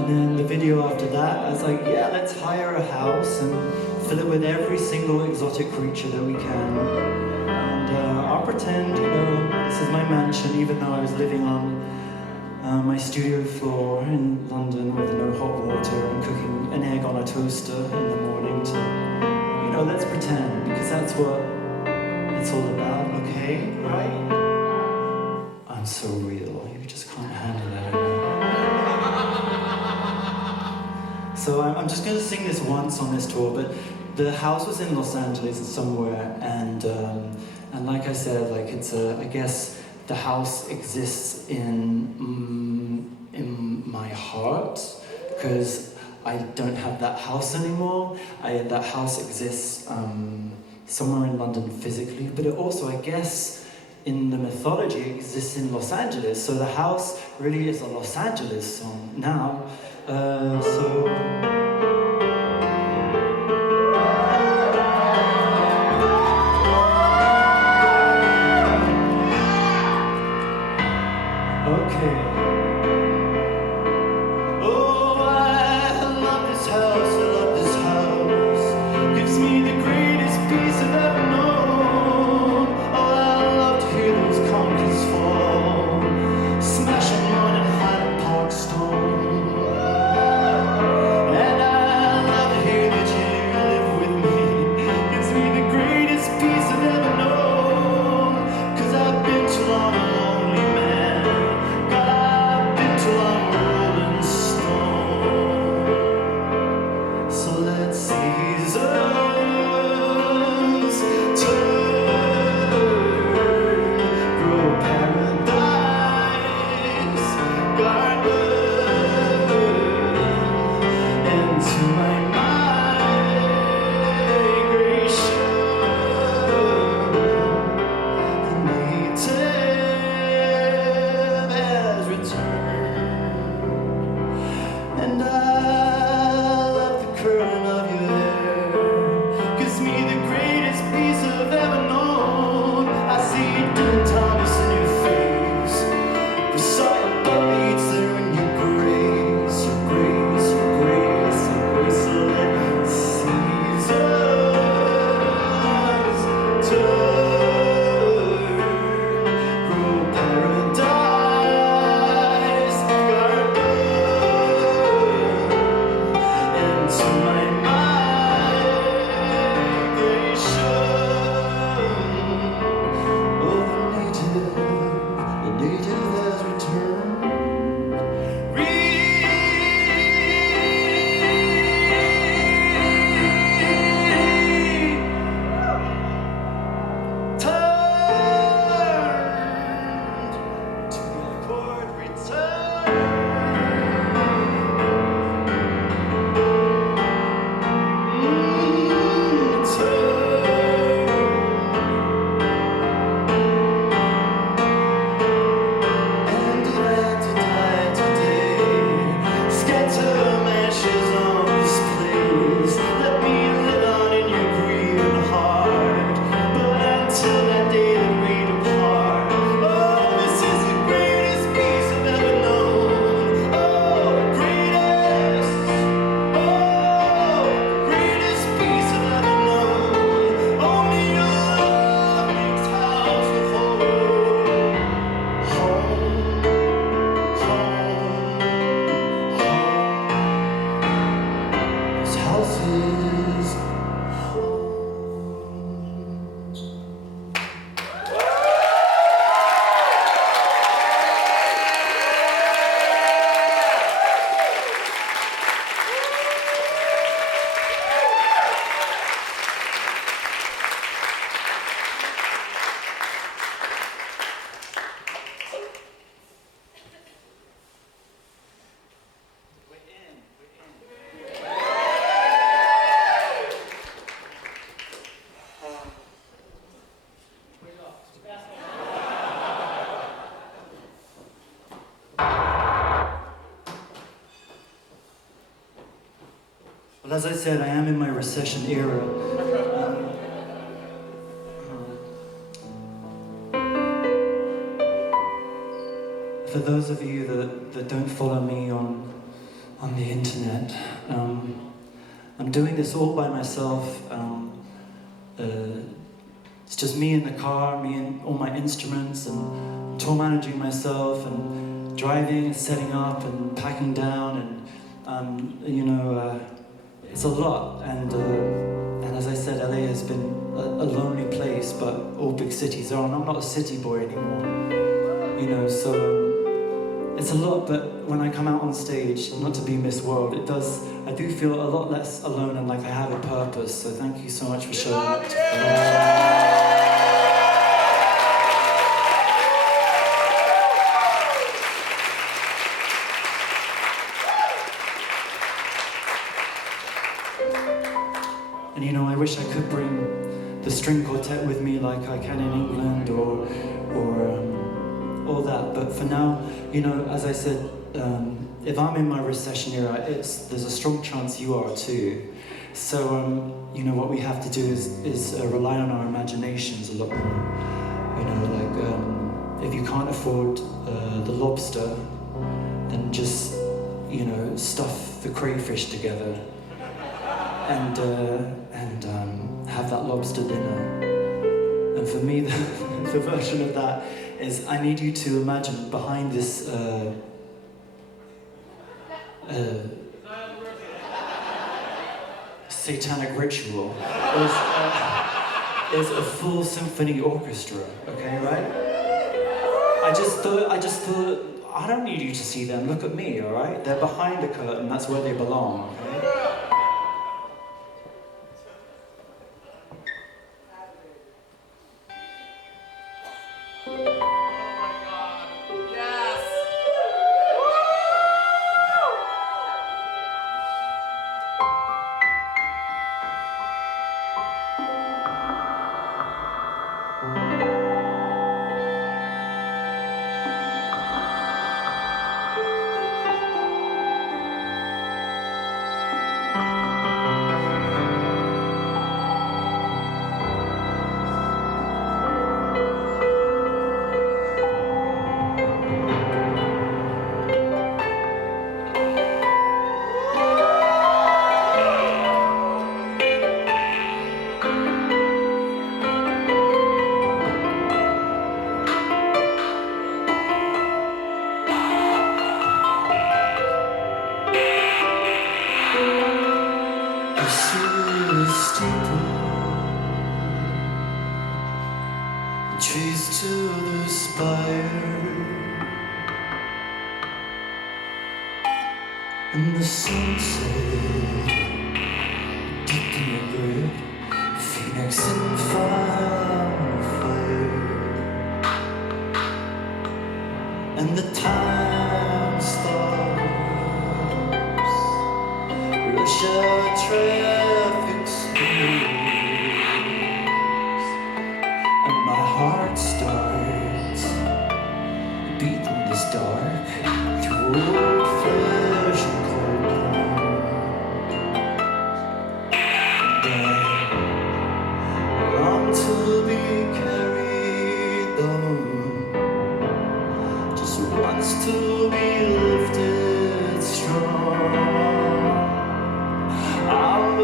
And then the video after that, I was like, yeah, let's hire a house and fill it with every single exotic creature that we can. And I'll pretend, this is my mansion, even though I was living on my studio floor in London with no hot water and cooking an egg on a toaster in the morning to, let's pretend, because that's what it's all about, okay? Right? I'm so real, you just can't handle that anymore. So I'm just going to sing this once on this tour, but the house was in Los Angeles somewhere, and like I said, like I guess the house exists in my heart, because I don't have that house anymore. That house exists somewhere in London physically, but it also, I guess, in the mythology, exists in Los Angeles. So the house really is a Los Angeles song now. Well, as I said, I am in my recession era. For those of you that don't follow me on the internet. I'm doing this all by myself. It's just me in the car, me and all my instruments, and tour managing myself, and driving and setting up and packing down, and it's a lot. And as I said, LA has been a lonely place, but all big cities are, and I'm not a city boy anymore, so. It's a lot, but when I come out on stage, not to be Miss World, I do feel a lot less alone and like I have a purpose, so thank you so much for showing up. And I wish I could bring the string quartet with me like I can in England or all that, but for now, as I said, if I'm in my recession era, there's a strong chance you are too. So, what we have to do is rely on our imaginations a lot more. If you can't afford the lobster, then just, stuff the crayfish together and have that lobster dinner. And for me, the version of that is I need you to imagine behind this satanic ritual is a full symphony orchestra, okay, right? I just thought, I don't need you to see them, look at me, all right? They're behind the curtain, that's where they belong, okay? Trees to the spire, and the sunset deep in the grid, Phoenix in fire, and the time stops, rush hour traffic speed. My heart starts beating this dark through old flesh and cold bone. And I long to be carried on, just wants to be lifted strong. I'm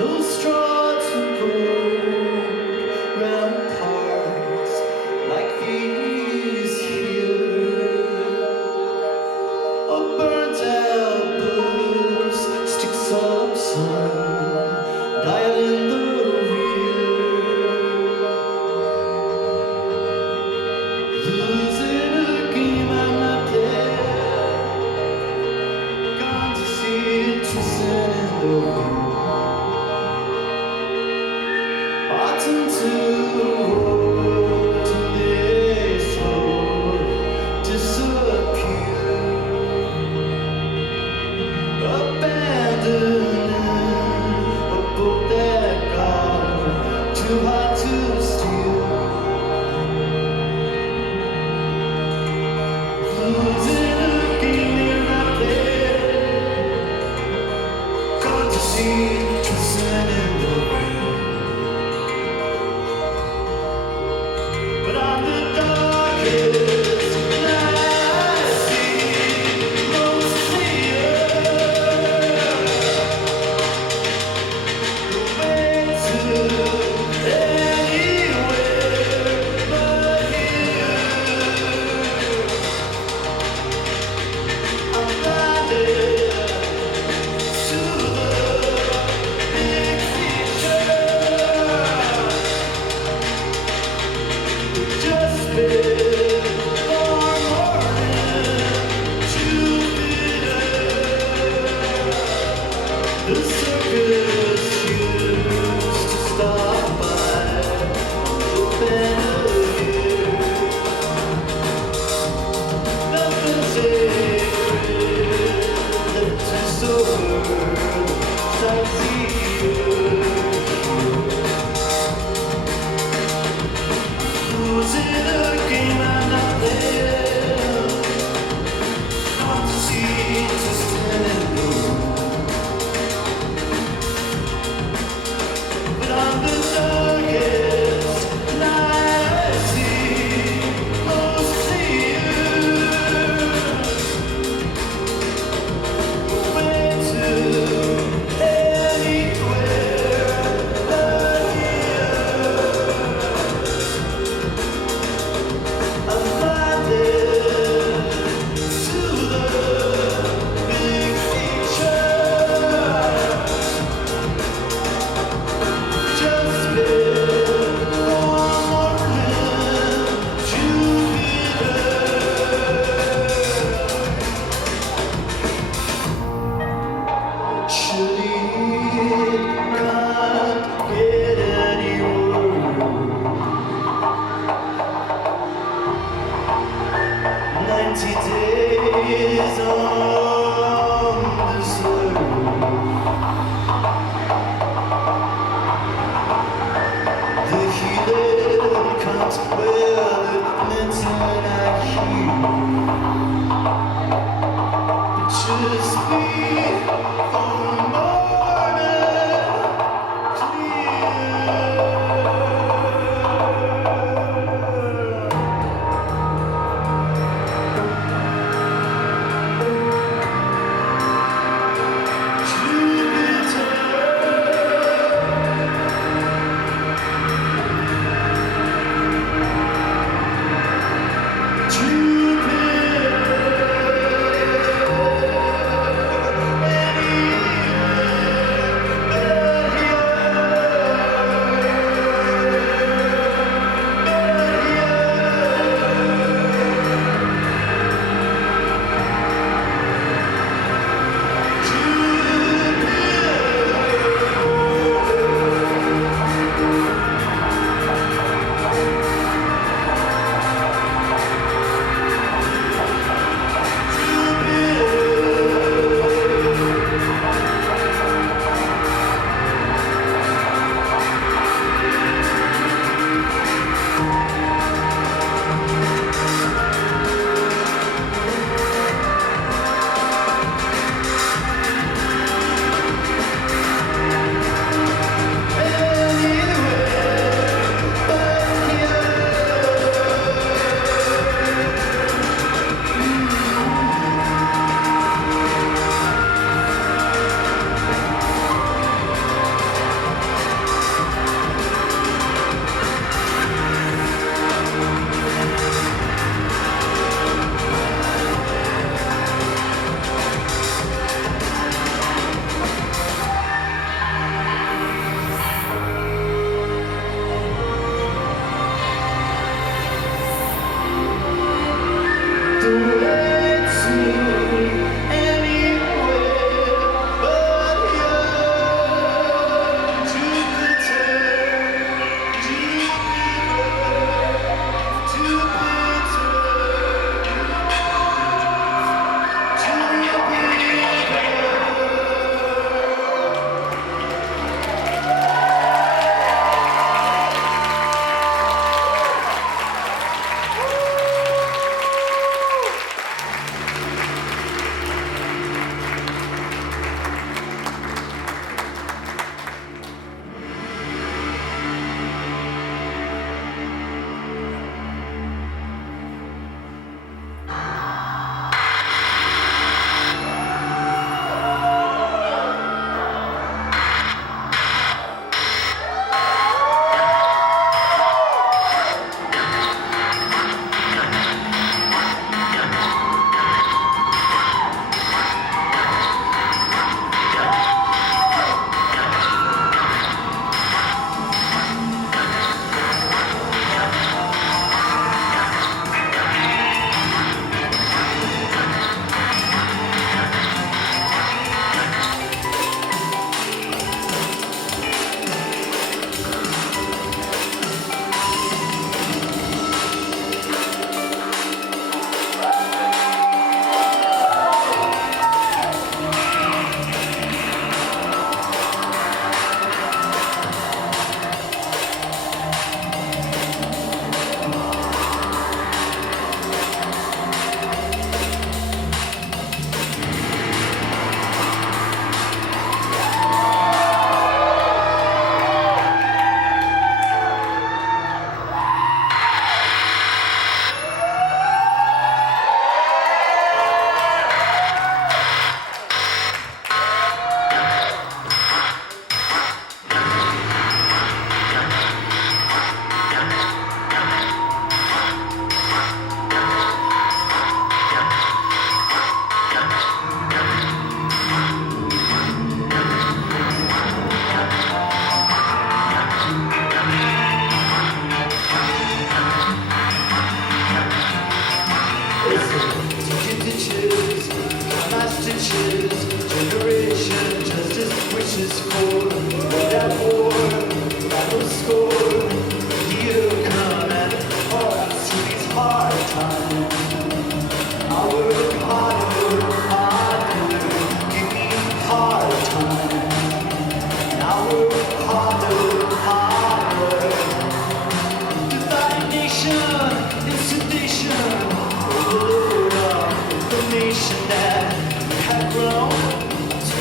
No straw to go round parts like these here. A burnt out bus sticks up sun, dial in the rear. Losing a game I'm not there. Gone to see it twisting in the wind. Autumn to autumn they slow disappear. Abandoning a boat that got too hot to steal. Losing a game they're not there. Gone to see twisting in the wind. But I'm the darkest night I see most clear. The way to anywhere but here. I'm blinded to the big picture. Just been born morning Jupiter. The circus used to stop by open here. Nothing sacred to sober sightseer. Losing a game I'm not there. Want to see twisting and blue. But I'm the darkest night I see most clear. Way to anywhere.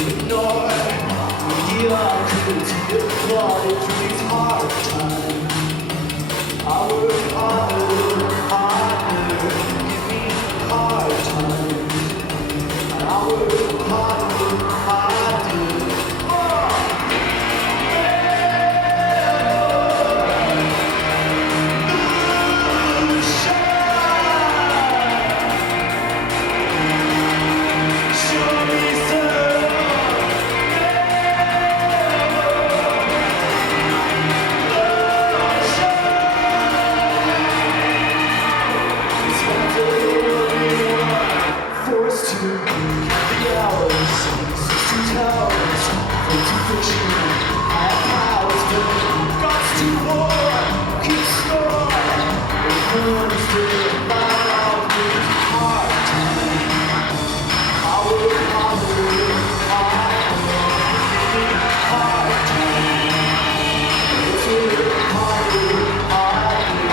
ignore mediocrity applauded through these hard times. I work harder, harder, give me a hard time. I work harder, harder. Forced to break the hours, to towers, to fiction. I have powers, but gods to war, keep score. It burns the loud with hard time. I work harder, harder, hard time. It's work harder, harder.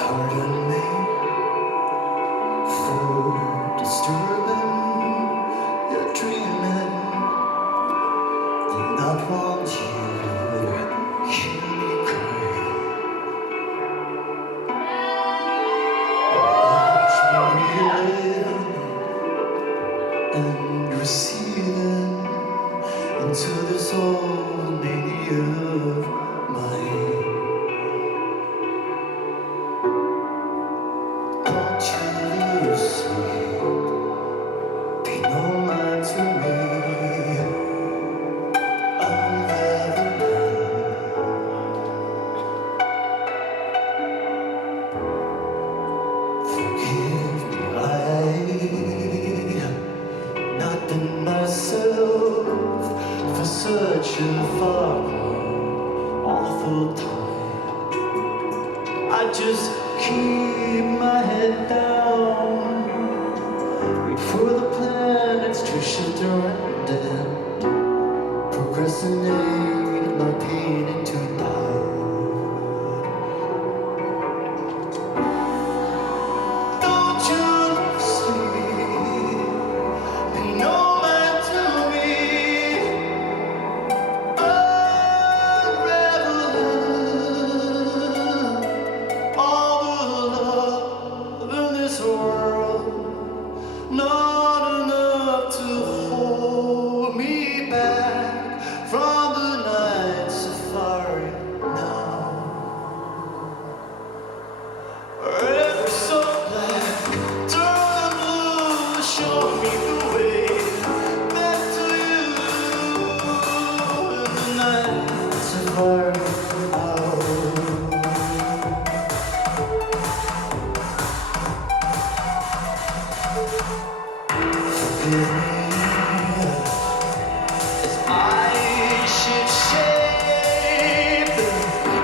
Pardon me for disturbing your dreaming. Did not want you to hear me cry. Watch me live and receding into this old mania of mine. Don't you lose sleep, be no mind to me. I'll never forgive me. I've not been myself for such a far more awful time. I just keep my head down, wait for the planets to shift around and procrastinate my pain into doubt. Don't you sleep, be no man to me. fire out. Forgive me as I should shape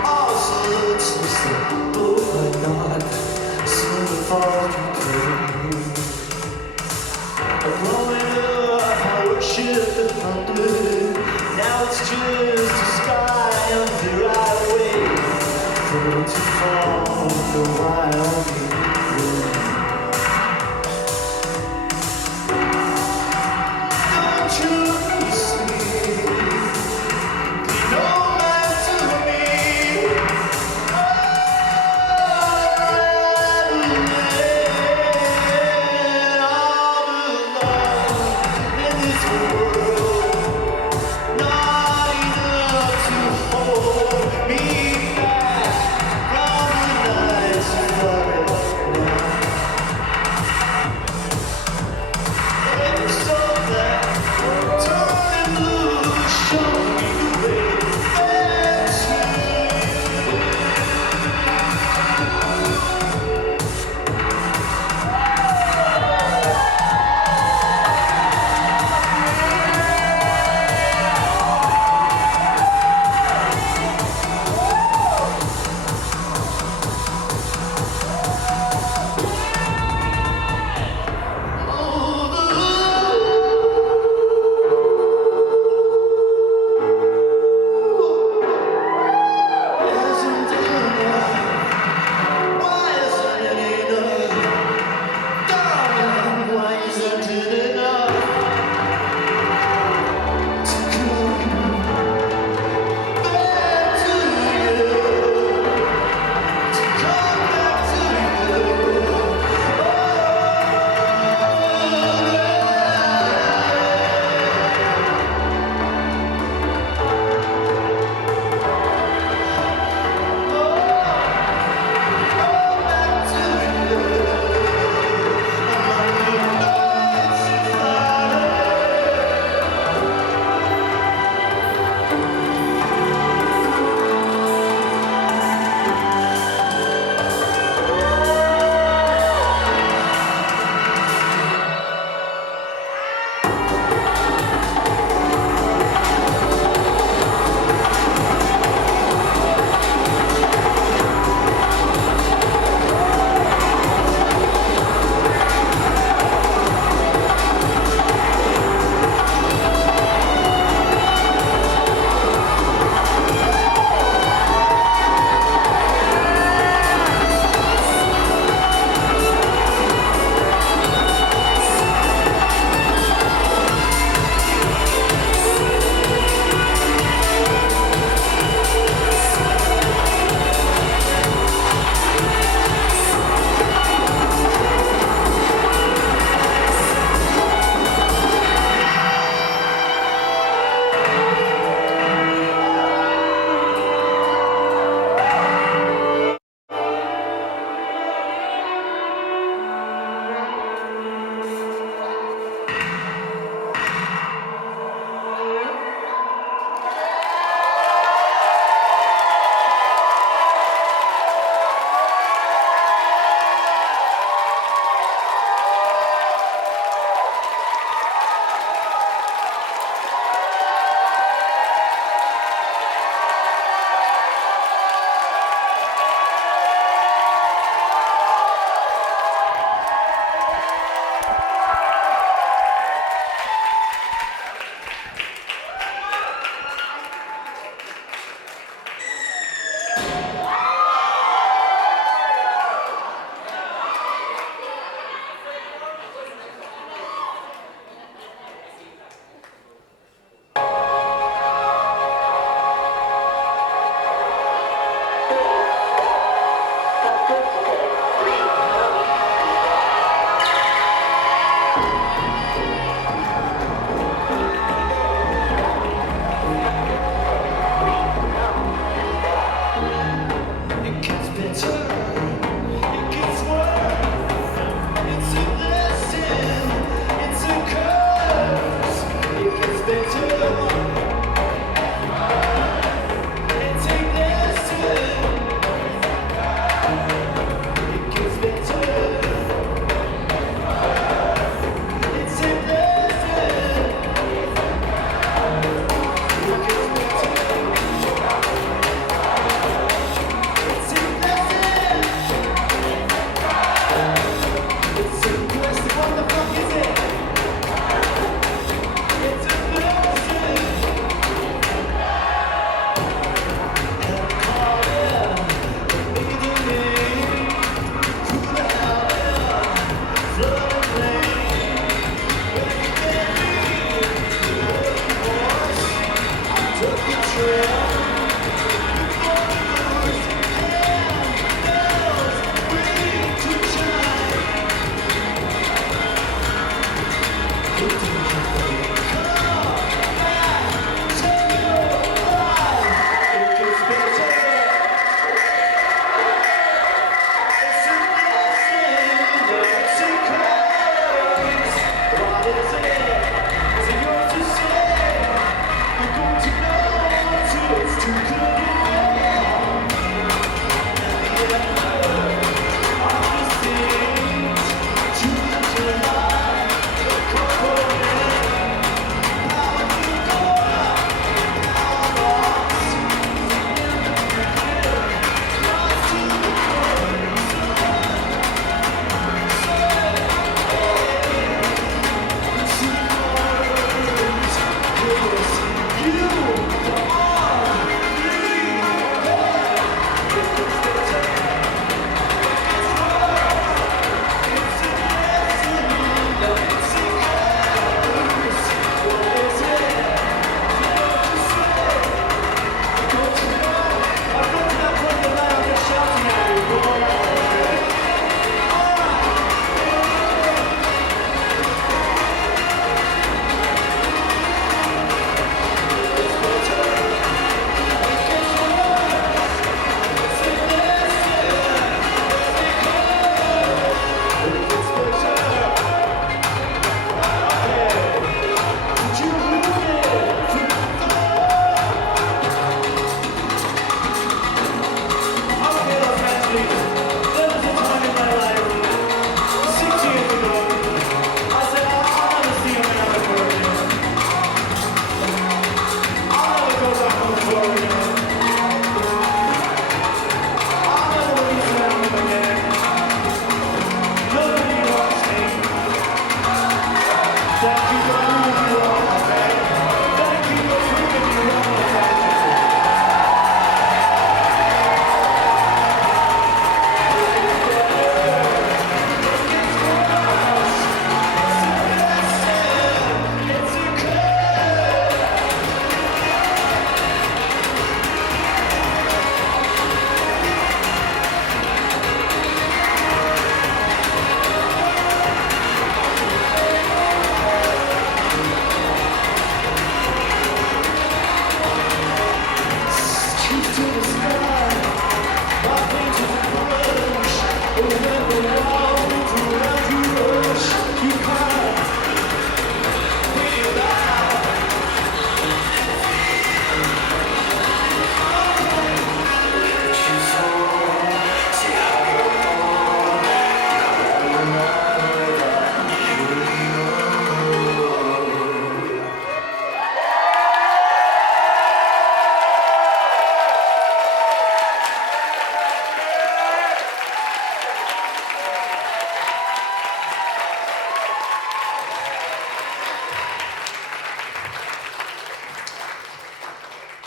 all sorts of stuff, but why not slowly fall through. Blowing up, I worship the thunder. Now it's just a sky under I wait for it to fall the wild wind. Don't you see? You know man to me. In this world, not enough.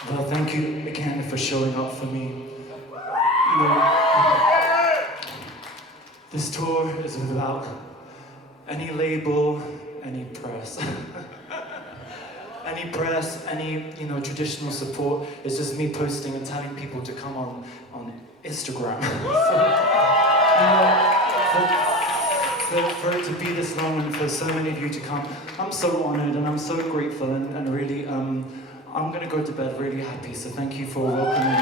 Well, thank you again for showing up for me. You know, this tour is without any label, any press. Any press, any traditional support. It's just me posting and telling people to come on Instagram. For it to be this long and for so many of you to come, I'm so honored and I'm so grateful and really, I'm gonna go to bed really happy, so thank you for welcoming me.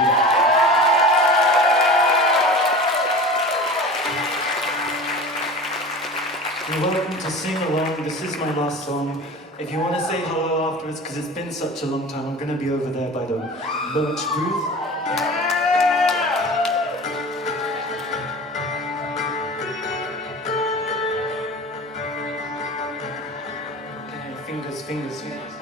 You're welcome to sing along. This is my last song. If you want to say hello afterwards, because it's been such a long time, I'm going to be over there by the merch booth. Okay, fingers, fingers, fingers.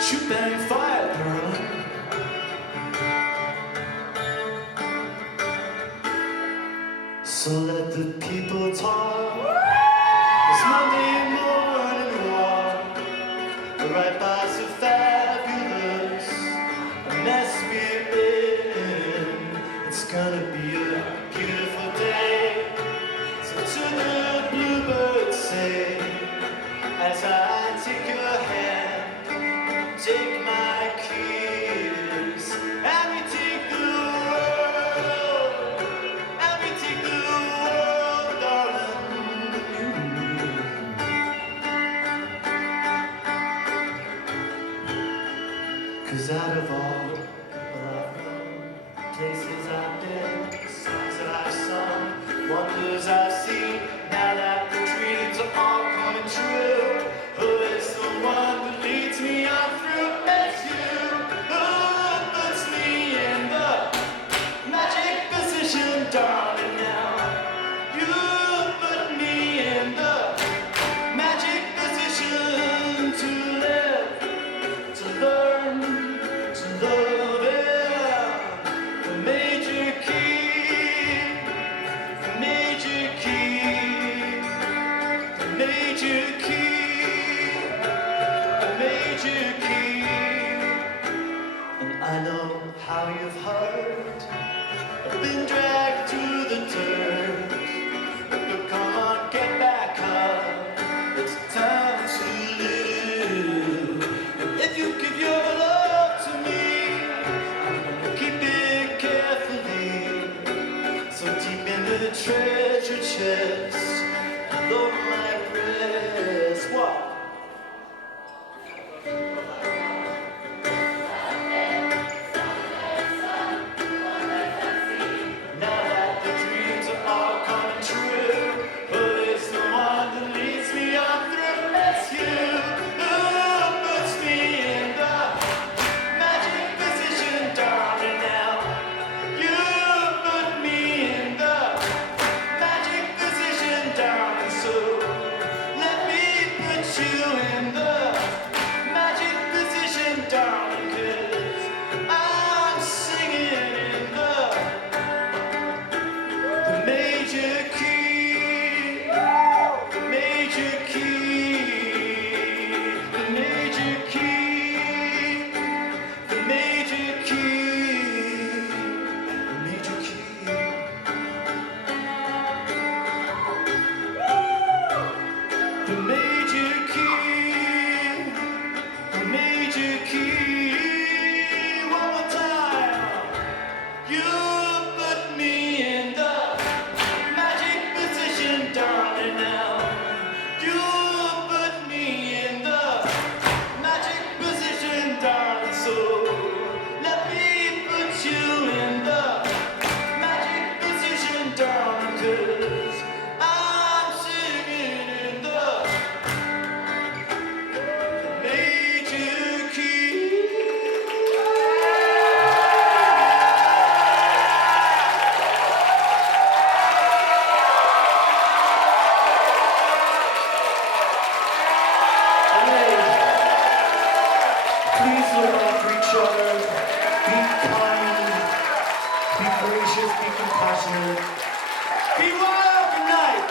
Shoot bang fire, girl. So let the people talk. It's Monday morning walk. Right by so fabulous a mess we're in. It's gonna be a beautiful day. So to the bluebirds say, as I take your hand, take my kiss, and we take the world, and we take the world, darling. 'Cause out of all places I've been, songs that I've sung, wonders I've seen, now that the dreams are all coming true, who is the one that leads me on through? It's you who puts me in the magic position, darling. Now you put me in the magic position to live, to learn, to love it. The major key, the major key, the major key, the major key. And I know how you've heard, I've been dragged through the dirt, but come on, get back up. It's time to live. And if you give your love to me, I'm gonna keep it carefully, so deep in the treasure chest, below my breast. What? Now that the dreams are all coming true, who is the one that leads me on through? It's you who puts me in the magic position, darling. Now you put me in the magic position, darling. So let me put you in the magic position, darling. 'Cause I'm singing in the major key, the major key, the major key, the major key, the major key, the major key, the major key. One more time. You put me in the magic position, darling. Now you put me in the magic position, darling. So let me put you in the magic position, darling. 'Cause I'm singing in the major key. Please look out for each other, be kind, be gracious, be compassionate, be wild tonight.